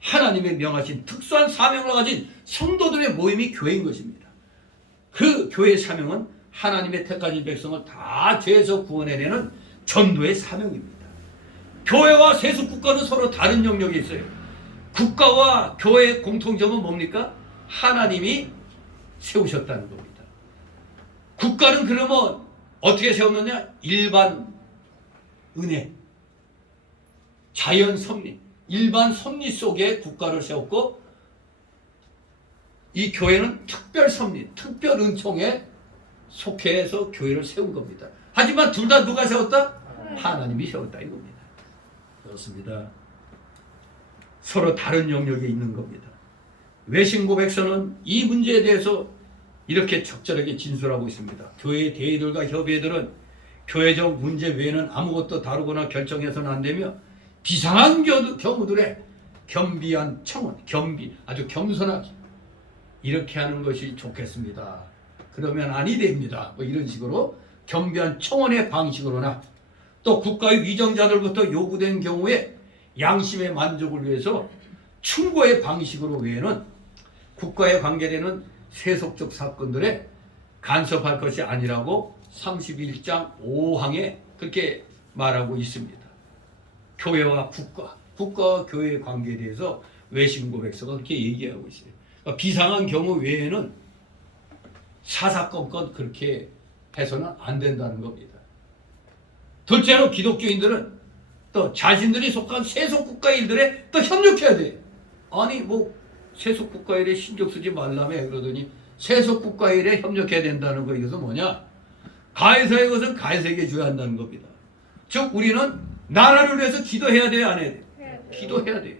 하나님의 명하신 특수한 사명을 가진 성도들의 모임이 교회인 것입니다. 그 교회의 사명은 하나님의 택하신 백성을 다 죄에서 구원해내는 전도의 사명입니다. 교회와 세속국가는 서로 다른 영역이 있어요. 국가와 교회의 공통점은 뭡니까? 하나님이 세우셨다는 겁니다. 국가는 그러면 어떻게 세웠느냐? 일반 은혜, 자연 섭리, 일반 섭리 속에 국가를 세웠고 이 교회는 특별 섭리, 특별 은총에 속해서 교회를 세운 겁니다. 하지만 둘 다 누가 세웠다? 하나님이 세웠다 이겁니다. 그렇습니다. 서로 다른 영역에 있는 겁니다. 외신고백서는 이 문제에 대해서 이렇게 적절하게 진술하고 있습니다. 교회 대의들과 협의회들은 교회적 문제 외에는 아무것도 다루거나 결정해서는 안 되며 비상한 경우들에 겸비한 청원, 아주 겸손하게 이렇게 하는 것이 좋겠습니다. 그러면 아니 됩니다. 뭐 이런 식으로 겸비한 청원의 방식으로나 또 국가의 위정자들부터 요구된 경우에 양심의 만족을 위해서 충고의 방식으로 외에는 국가에 관계되는 세속적 사건들에 간섭할 것이 아니라고 31장 5항에 그렇게 말하고 있습니다. 교회와 국가와 교회의 관계에 대해서 외신고백서가 그렇게 얘기하고 있어요. 그러니까 비상한 경우 외에는 사사건건 그렇게 해서는 안 된다는 겁니다. 둘째로 기독교인들은 또 자신들이 속한 세속국가 일들에 또 협력해야 돼. 아니 뭐 세속국가 일에 신경 쓰지 말라며 그러더니 세속국가 일에 협력해야 된다는 거 이것은 뭐냐? 가해사의 것은 가해사에게 줘야 한다는 겁니다. 즉 우리는 나라를 위해서 기도해야 돼요, 안 해야 돼요? 기도해야 돼요.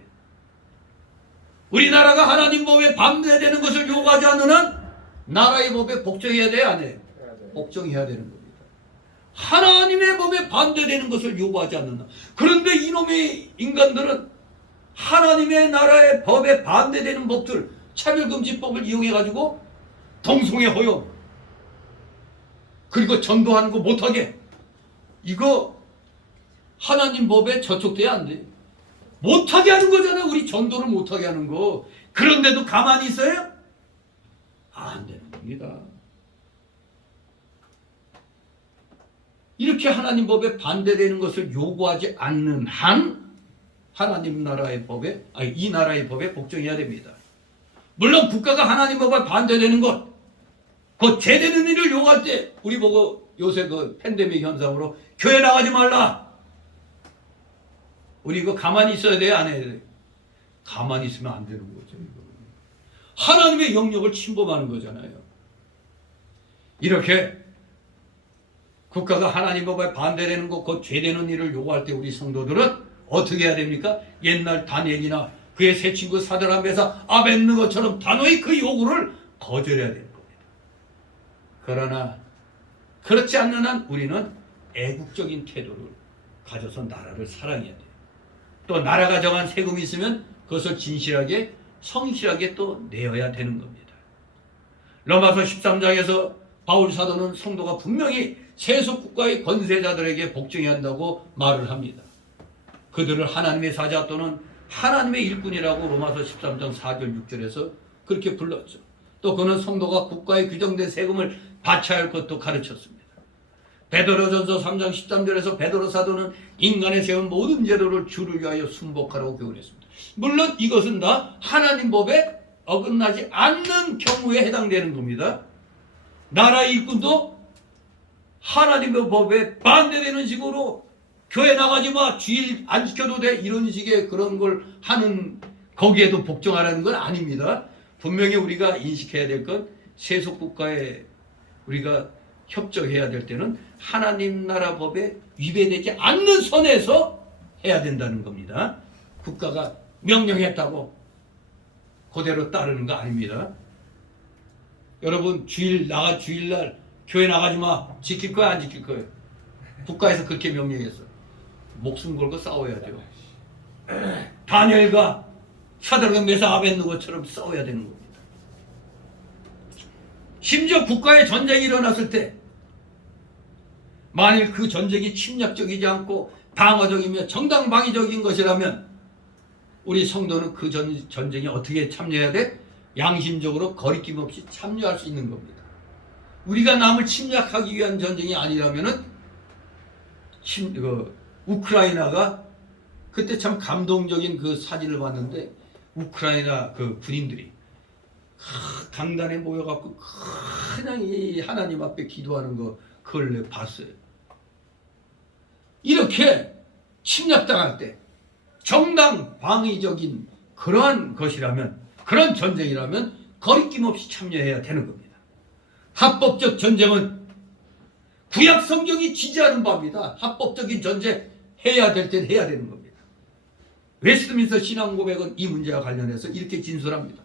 우리나라가 하나님 법에 반대되는 것을 요구하지 않는 한 나라의 법에 복종해야 돼요, 안 해요? 복종해야 되는 겁니다. 하나님의 법에 반대되는 것을 요구하지 않는다. 그런데 이놈의 인간들은 하나님의 나라의 법에 반대되는 법들, 차별금지법을 이용해가지고 동성애 허용, 그리고 전도하는 거 못하게, 이거 하나님 법에 저촉돼야 안 돼. 못하게 하는 거잖아요. 우리 전도를 못하게 하는 거. 그런데도 가만히 있어요? 안 되는 겁니다. 이렇게 하나님 법에 반대되는 것을 요구하지 않는 한 하나님 나라의 법에, 이 나라의 법에 복종해야 됩니다. 물론 국가가 하나님 법에 반대되는 것, 그 제대된 일을 요구할 때 우리 보고 요새 그 팬데믹 현상으로 교회 나가지 말라. 우리 이거 가만히 있어야 돼요, 안 해야 돼요? 가만히 있으면 안 되는 거죠. 이거. 하나님의 영역을 침범하는 거잖아요. 이렇게 국가가 하나님 법에 반대되는 것, 그 죄되는 일을 요구할 때 우리 성도들은 어떻게 해야 됩니까? 옛날 다니엘이나 그의 세 친구 사드락메사 아벳느고처럼 단호히 그 요구를 거절해야 되는 겁니다. 그러나 그렇지 않는 한 우리는 애국적인 태도를 가져서 나라를 사랑해야 돼요. 또 나라가 정한 세금이 있으면 그것을 진실하게 성실하게 또 내어야 되는 겁니다. 로마서 13장에서 바울 사도는 성도가 분명히 세속국가의 권세자들에게 복종해야 한다고 말을 합니다. 그들을 하나님의 사자 또는 하나님의 일꾼이라고 로마서 13장 4절 6절에서 그렇게 불렀죠. 또 그는 성도가 국가에 규정된 세금을 바쳐야 할 것도 가르쳤습니다. 베드로전서 3장 13절에서 베드로 사도는 인간의 세운 모든 제도를 주를 위하여 순복하라고 교훈했습니다. 물론 이것은 다 하나님 법에 어긋나지 않는 경우에 해당되는 겁니다. 나라의 일꾼도 하나님의 법에 반대되는 식으로 교회 나가지 마, 주일 안 지켜도 돼, 이런 식의 그런 걸 하는, 거기에도 복종하라는 건 아닙니다. 분명히 우리가 인식해야 될 건 세속 국가에 우리가 협조해야 될 때는 하나님 나라 법에 위배되지 않는 선에서 해야 된다는 겁니다. 국가가 명령했다고 그대로 따르는 거 아닙니다. 여러분 주일날 교회 나가지 마, 지킬 거야 안 지킬 거야? 국가에서 그렇게 명령했어. 목숨 걸고 싸워야죠. 다니엘과 사드락 메삭 아벤느고처럼 싸워야 되는 겁니다. 심지어 국가에 전쟁이 일어났을 때 만일 그 전쟁이 침략적이지 않고 방어적이며 정당방위적인 것이라면 우리 성도는 그 전쟁에 어떻게 참여해야 돼? 양심적으로 거리낌 없이 참여할 수 있는 겁니다. 우리가 남을 침략하기 위한 전쟁이 아니라면은 우크라이나가 그때 참 감동적인 그 사진을 봤는데, 우크라이나 그 군인들이 강단에 모여갖고 그냥 이 하나님 앞에 기도하는 거, 그걸 내가 봤어요. 이렇게 침략당할 때 정당방위적인 그러한 것이라면, 그런 전쟁이라면 거리낌 없이 참여해야 되는 겁니다. 합법적 전쟁은 구약 성경이 지지하는 바입니다. 합법적인 전쟁 해야 될 땐 해야 되는 겁니다. 웨스트민스터 신앙 고백은 이 문제와 관련해서 이렇게 진술합니다.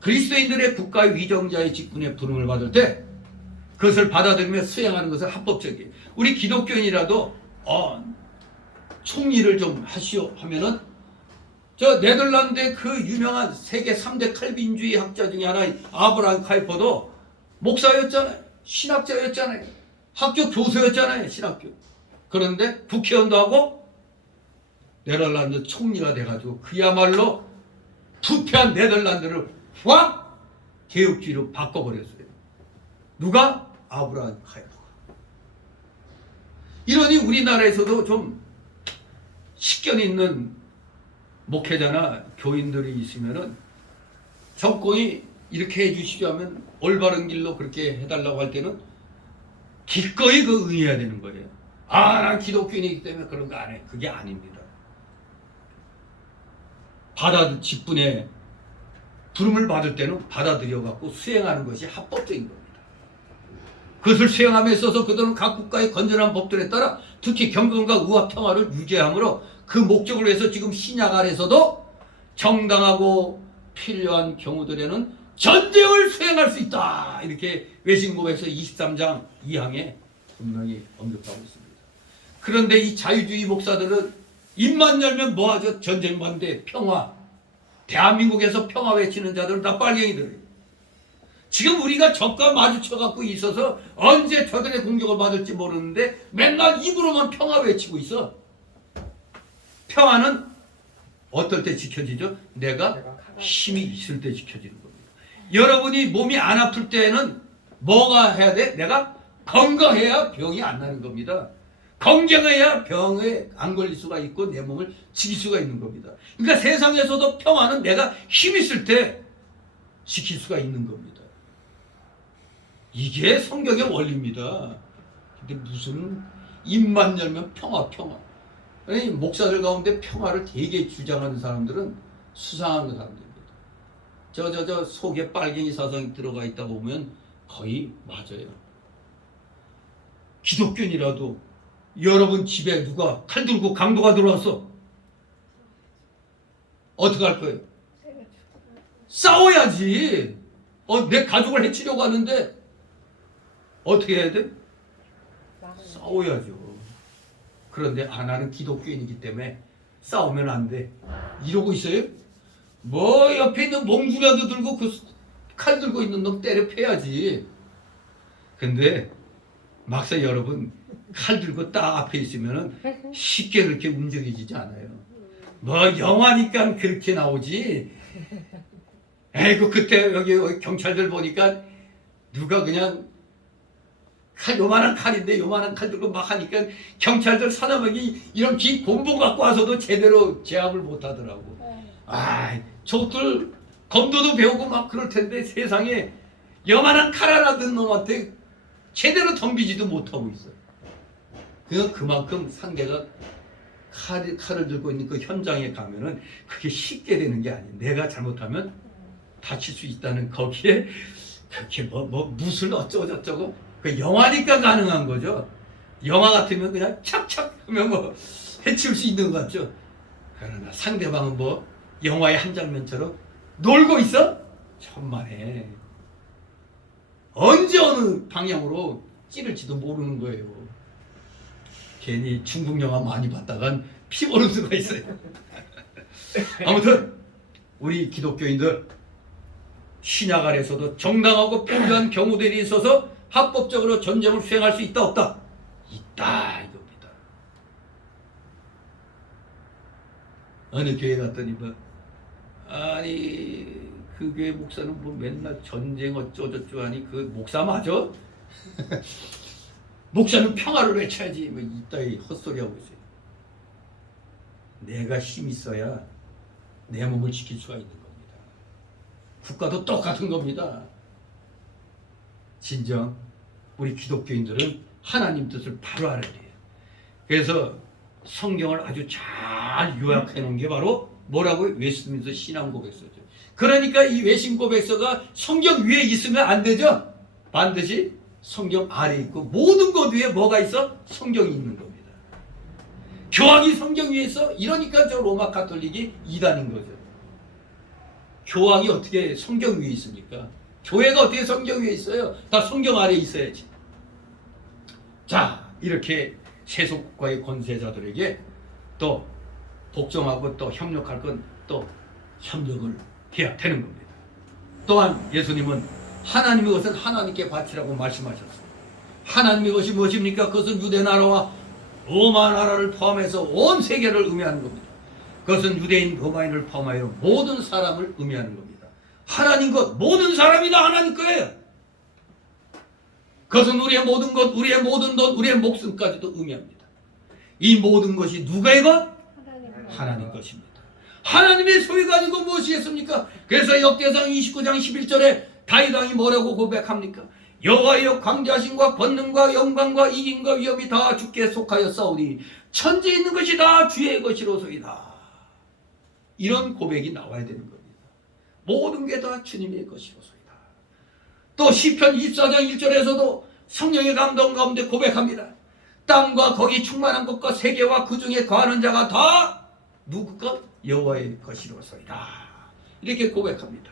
그리스도인들의 국가의 위정자의 직분에 부름을 받을 때 그것을 받아들이며 수행하는 것은 합법적이에요. 우리 기독교인이라도 총리를 좀 하시오 하면은, 저 네덜란드의 그 유명한 세계 3대 칼빈주의 학자 중에 하나인 아브라함 카이퍼도 목사였잖아요. 신학자였잖아요. 학교 교수였잖아요. 신학교. 그런데 국회의원도 하고 네덜란드 총리가 돼가지고 그야말로 부패한 네덜란드를 확 개혁주의로 바꿔버렸어요. 누가? 아브라함 카이퍼가. 이러니 우리나라에서도 좀 식견 있는 목회자나 교인들이 있으면은 정권이 이렇게 해주시죠 하면 올바른 길로 그렇게 해달라고 할 때는 기꺼이 그 응해야 되는 거예요. 난 기독교인이기 때문에 그런 거 안 해. 그게 아닙니다. 직분에 부름을 받을 때는 받아들여 갖고 수행하는 것이 합법적인 겁니다. 그것을 수행함에 있어서 그들은 각 국가의 건전한 법들에 따라 특히 경건과 의와 평화를 유지함으로 그 목적을 위해서 지금 신약 안에서도 정당하고 필요한 경우들에는 전쟁을 수행할 수 있다. 이렇게 외신고백서 23장 2항에 분명히 언급하고 있습니다. 그런데 이 자유주의 목사들은 입만 열면 뭐하죠? 전쟁 반대, 평화. 대한민국에서 평화 외치는 자들은 다 빨갱이들이에요. 지금 우리가 적과 마주쳐갖고 있어서 언제 저들의 공격을 받을지 모르는데 맨날 입으로만 평화 외치고 있어. 평화는 어떨 때 지켜지죠? 내가 힘이 있을 때 지켜지는 겁니다. 여러분이 몸이 안 아플 때는 뭐가 해야 돼? 내가 건강해야 병이 안 나는 겁니다. 건강해야 병에 안 걸릴 수가 있고 내 몸을 지킬 수가 있는 겁니다. 그러니까 세상에서도 평화는 내가 힘 있을 때 지킬 수가 있는 겁니다. 이게 성경의 원리입니다. 근데 무슨 입만 열면 평화. 아니, 목사들 가운데 평화를 되게 주장하는 사람들은 수상한 사람들입니다. 저 속에 빨갱이 사상이 들어가 있다고 보면 거의 맞아요. 기독교인이라도 여러분 집에 누가 칼 들고 강도가 들어왔어. 어떻게 할 거예요? 싸워야지. 내 가족을 해치려고 하는데 어떻게 해야 돼? 싸워야죠. 그런데 나는 기독교인이기 때문에 싸우면 안 돼. 이러고 있어요? 뭐 옆에 있는 몽주라도 들고 그 칼 들고 있는 놈 때려 패야지. 근데 막상 여러분 칼 들고 딱 앞에 있으면은 쉽게 그렇게 움직이지 않아요. 뭐 영화니까 그렇게 나오지. 에이구 그때 여기 경찰들 보니까 누가 그냥 요만한 칼인데 요만한 칼 들고 막 하니까 경찰들 서너 명이 이런 긴 곤봉 갖고 와서도 제대로 제압을 못 하더라고. 저것들 검도도 배우고 막 그럴 텐데 세상에 요만한 칼 하나 든 놈한테 제대로 덤비지도 못하고 있어. 그만큼 상대가 칼을 들고 있는 그 현장에 가면은 그게 쉽게 되는 게 아니에요. 내가 잘못하면 다칠 수 있다는 거기에 그렇게 무술 어쩌고저쩌고 그 영화니까 가능한 거죠. 영화 같으면 그냥 착착 하면 뭐 해칠 수 있는 것 같죠. 그러나 상대방은 뭐 영화의 한 장면처럼 놀고 있어? 천만에 언제 어느 방향으로 찌를지도 모르는 거예요. 괜히 중국 영화 많이 봤다간 피 보는 수가 있어요. 아무튼 우리 기독교인들 신약 아래서도 정당하고 필요한 경우들이 있어서 합법적으로 전쟁을 수행할 수 있다 없다? 있다 이겁니다. 어느 교회 갔더니 뭐 아니 그 교회 목사는 뭐 맨날 전쟁 어쩌고저쩌고 하니 그 목사 맞아? 목사는 평화를 외쳐야지 뭐 이따위 헛소리 하고 있어요. 내가 힘 있어야 내 몸을 지킬 수가 있는 겁니다. 국가도 똑같은 겁니다. 진정 우리 기독교인들은 하나님 뜻을 바로 알아야 돼요. 그래서 성경을 아주 잘 요약해 놓은 게 바로 뭐라고요? 웨스트민스터 신앙 고백서죠. 그러니까 이 외신 고백서가 성경 위에 있으면 안 되죠. 반드시 성경 아래에 있고 모든 것 위에 뭐가 있어? 성경이 있는 겁니다. 교황이 성경 위에 있어? 이러니까 저 로마 가톨릭이 이단인 거죠. 교황이 어떻게 성경 위에 있습니까? 교회가 어떻게 성경 위에 있어요? 다 성경 아래에 있어야지. 자, 이렇게 세속국가의 권세자들에게 또 복종하고 또 협력할 건 또 협력을 해야 되는 겁니다. 또한 예수님은 하나님의 것은 하나님께 바치라고 말씀하셨어요. 하나님의 것이 무엇입니까? 그것은 유대 나라와 로마 나라를 포함해서 온 세계를 의미하는 겁니다. 그것은 유대인, 로마인을 포함하여 모든 사람을 의미하는 겁니다. 하나님 것, 모든 사람이 다 하나님 거예요. 그것은 우리의 모든 것, 우리의 모든 돈, 우리의 목숨까지도 의미합니다. 이 모든 것이 누구의 것? 하나님 것입니다. 하나님의 소유가 아니고 무엇이겠습니까? 그래서 역대상 29장 11절에 다윗 왕이 뭐라고 고백합니까? 여호와여 광대하심과 권능과 영광과 이김과 위엄이 다 주께 속하였사오니 천지에 있는 것이 다 주의 것이로소이다. 이런 고백이 나와야 되는 겁니다. 모든 게 다 주님의 것이로소이다. 또 시편 24장 1절에서도 성령의 감동 가운데 고백합니다. 땅과 거기 충만한 것과 세계와 그 중에 거하는 자가 다 누구 것? 여호와의 것이로소이다. 이렇게 고백합니다.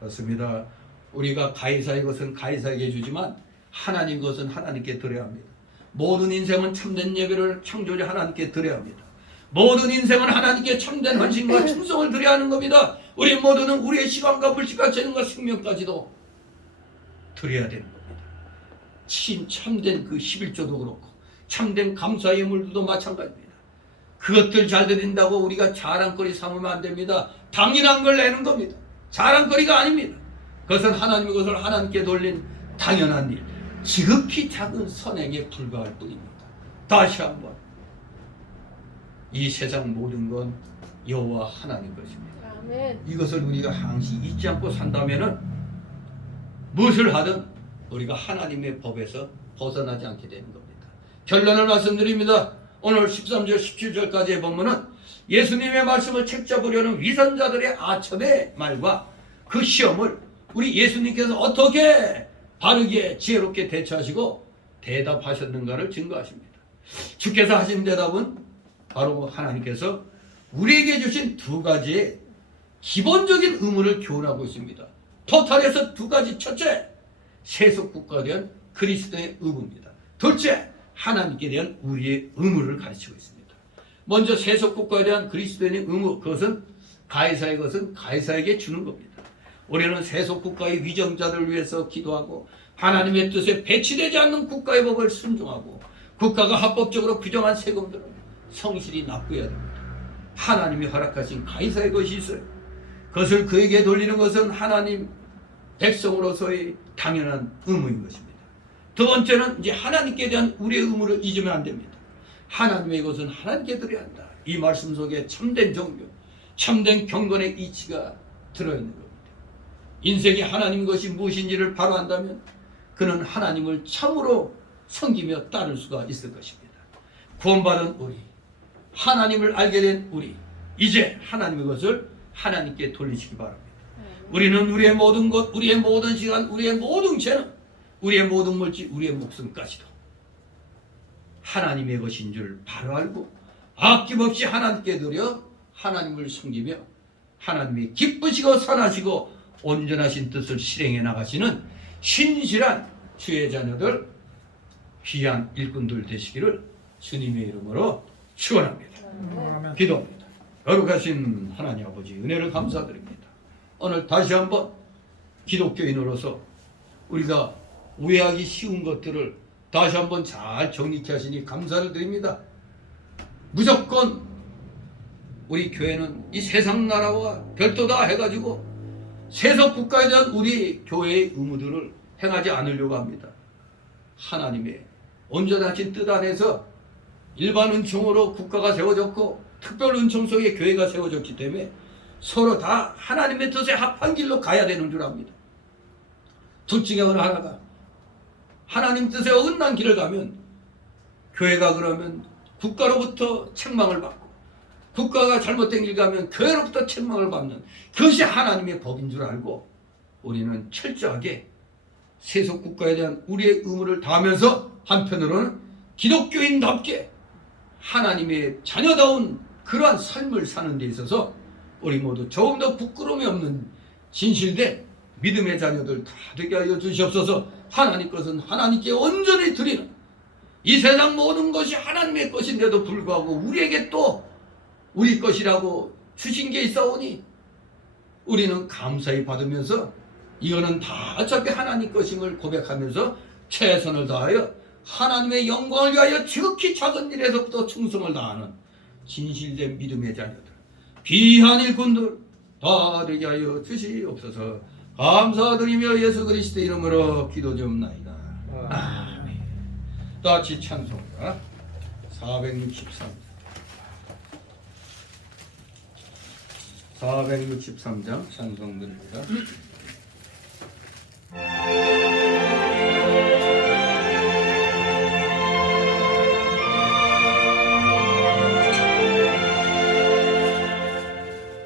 그렇습니다. 우리가 가이사의 것은 가이사에게 주지만 하나님 것은 하나님께 드려야 합니다. 모든 인생은 참된 예배를 창조자 하나님께 드려야 합니다. 모든 인생은 하나님께 참된 헌신과 충성을 드려야 하는 겁니다. 우리 모두는 우리의 시간과 물질과 재능과 생명까지도 드려야 되는 겁니다. 참된 그 11조도 그렇고 참된 감사의 물도 마찬가지입니다. 그것들 잘 드린다고 우리가 자랑거리 삼으면 안 됩니다. 당연한 걸 내는 겁니다. 자랑거리가 아닙니다. 그것은 하나님의 것을 하나님께 돌린 당연한 일, 지극히 작은 선행에 불과할 뿐입니다. 다시 한번 이 세상 모든 건 여호와 하나님 것입니다. 아멘. 이것을 우리가 항시 잊지 않고 산다면은 무엇을 하든 우리가 하나님의 법에서 벗어나지 않게 되는 겁니다. 결론을 말씀드립니다. 오늘 13절 17절까지의 본문은 예수님의 말씀을 책잡으려는 위선자들의 아첨의 말과 그 시험을 우리 예수님께서 어떻게 바르게 지혜롭게 대처하시고 대답하셨는가를 증거하십니다. 주께서 하신 대답은 바로 하나님께서 우리에게 주신 두 가지의 기본적인 의무를 교훈하고 있습니다. 토탈에서 두 가지. 첫째, 세속국가에 대한 그리스도의 의무입니다. 둘째, 하나님께 대한 우리의 의무를 가르치고 있습니다. 먼저 세속국가에 대한 그리스도인의 의무, 그것은 가이사의 것은 가이사에게 주는 겁니다. 우리는 세속국가의 위정자들을 위해서 기도하고 하나님의 뜻에 배치되지 않는 국가의 법을 순종하고 국가가 합법적으로 규정한 세금들을 성실히 납부해야 됩니다. 하나님이 허락하신 가이사의 것이 있어요. 그것을 그에게 돌리는 것은 하나님 백성으로서의 당연한 의무인 것입니다. 두 번째는 이제 하나님께 대한 우리의 의무를 잊으면 안 됩니다. 하나님의 것은 하나님께 드려야 한다. 이 말씀 속에 참된 종교, 참된 경건의 이치가 들어있는 겁니다. 인생이 하나님 것이 무엇인지를 바로 안다면 그는 하나님을 참으로 섬기며 따를 수가 있을 것입니다. 구원받은 우리, 하나님을 알게 된 우리, 이제 하나님의 것을 하나님께 돌리시기 바랍니다. 우리는 우리의 모든 것, 우리의 모든 시간, 우리의 모든 재능, 우리의 모든 물질, 우리의 목숨까지도 하나님의 것인 줄 바로 알고 아낌없이 하나님께 드려 하나님을 섬기며 하나님이 기쁘시고 선하시고 온전하신 뜻을 실행해 나가시는 신실한 주의 자녀들, 귀한 일꾼들 되시기를 주님의 이름으로 축원합니다. 기도합니다. 거룩하신 하나님 아버지, 은혜를 감사드립니다. 오늘 다시 한번 기독교인으로서 우리가 오해하기 쉬운 것들을 다시 한번 잘 정리케 하시니 감사를 드립니다. 무조건 우리 교회는 이 세상 나라와 별도다 해가지고 세속 국가에 대한 우리 교회의 의무들을 행하지 않으려고 합니다. 하나님의 온전하신 뜻 안에서 일반 은총으로 국가가 세워졌고 특별 은총 속에 교회가 세워졌기 때문에 서로 다 하나님의 뜻에 합한 길로 가야 되는 줄 압니다. 둘 중에 어느 하나가 하나님 뜻에 어긋난 길을 가면 교회가 그러면 국가로부터 책망을 받고 국가가 잘못된 길 가면 교회로부터 책망을 받는 그것이 하나님의 법인 줄 알고 우리는 철저하게 세속 국가에 대한 우리의 의무를 다하면서 한편으로는 기독교인답게 하나님의 자녀다운 그러한 삶을 사는 데 있어서 우리 모두 조금 더 부끄러움이 없는 진실된 믿음의 자녀들 다 되게 하여 주시옵소서. 하나님 것은 하나님께 온전히 드리는 이 세상 모든 것이 하나님의 것인데도 불구하고 우리에게 또 우리 것이라고 주신 게 있사오니 우리는 감사히 받으면서 이거는 다 어차피 하나님 것임을 고백하면서 최선을 다하여 하나님의 영광을 위하여 지극히 작은 일에서부터 충성을 다하는 진실된 믿음의 자녀들, 귀한 일꾼들 다 되게 하여 주시옵소서. 감사드리며 예수 그리스도 이름으로 기도 좀 나이다. 아멘. 또 같이 찬송가 463장 찬송드립니다.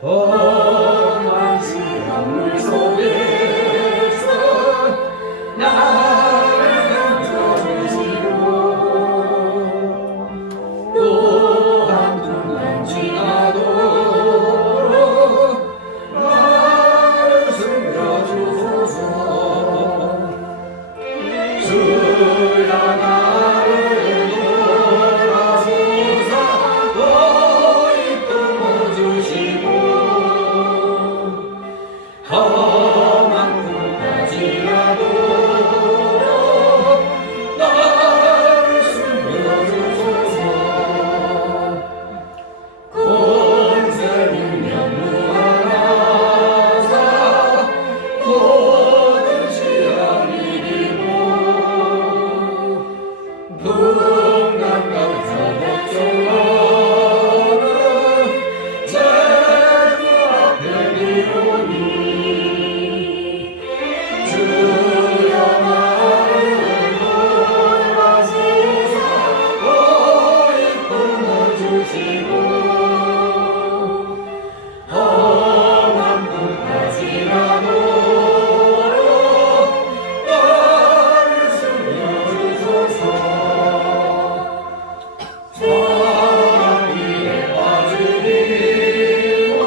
험한 시간물 속에서 나를 던져주시고 또 한 분간 지나도록 나를 숨겨주소서. 주야 나를 돌아보사 오이 품어주시고 험한 꿈까지라도 나를 숨겨주소서. 권세는 무한하사 모든 시험 이기고 풍랑과 걱정하는 죄주 앞에 비오니 주여 나를 돌아주사 오이 품어주시고 험한 꿈까지라도 나를 숨겨주소서. 사랑 위에 빠지고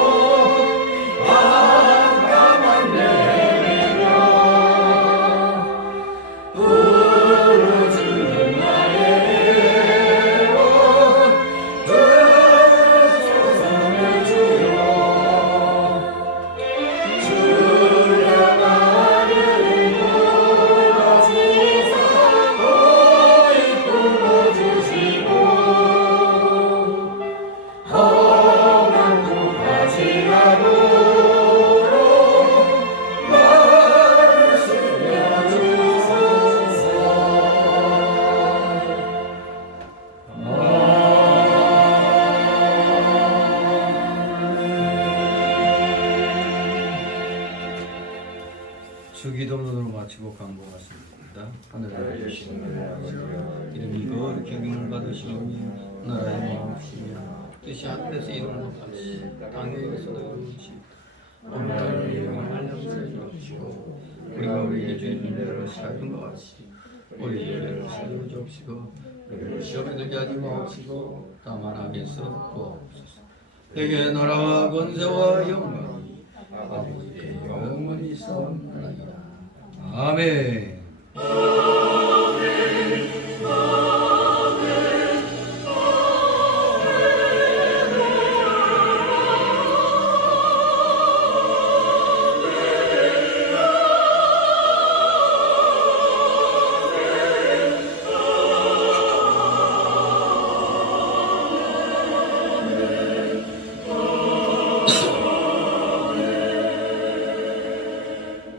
안감한 내리며 부르짖는 나의 애원 들으소서는 주여. 주여 나를 돌아주사 오이 품어주시고 험한 꿈까지라도 나를 숨겨주소서. 주기도문으로 마치고 간구하겠습니다. 나이다. 하늘에 계시는 이름이 거룩히 여김을 받으시오니 나라의 마옵시며 뜻이 하늘에서 이루는 것 같이 땅에서도 이루어지이다. 오늘날 우리에게 용서해 주옵시고 우리가 우리에게 죄인들을 사하는 것 같이 우리 죄를 사하여 주옵시고 우리를 시험에 들게 하지 마옵시고 다만 악에서 구하옵소서. 내게 나라와 권세와 영광이 아버지께 영원히 있사옵나이다. 아멘.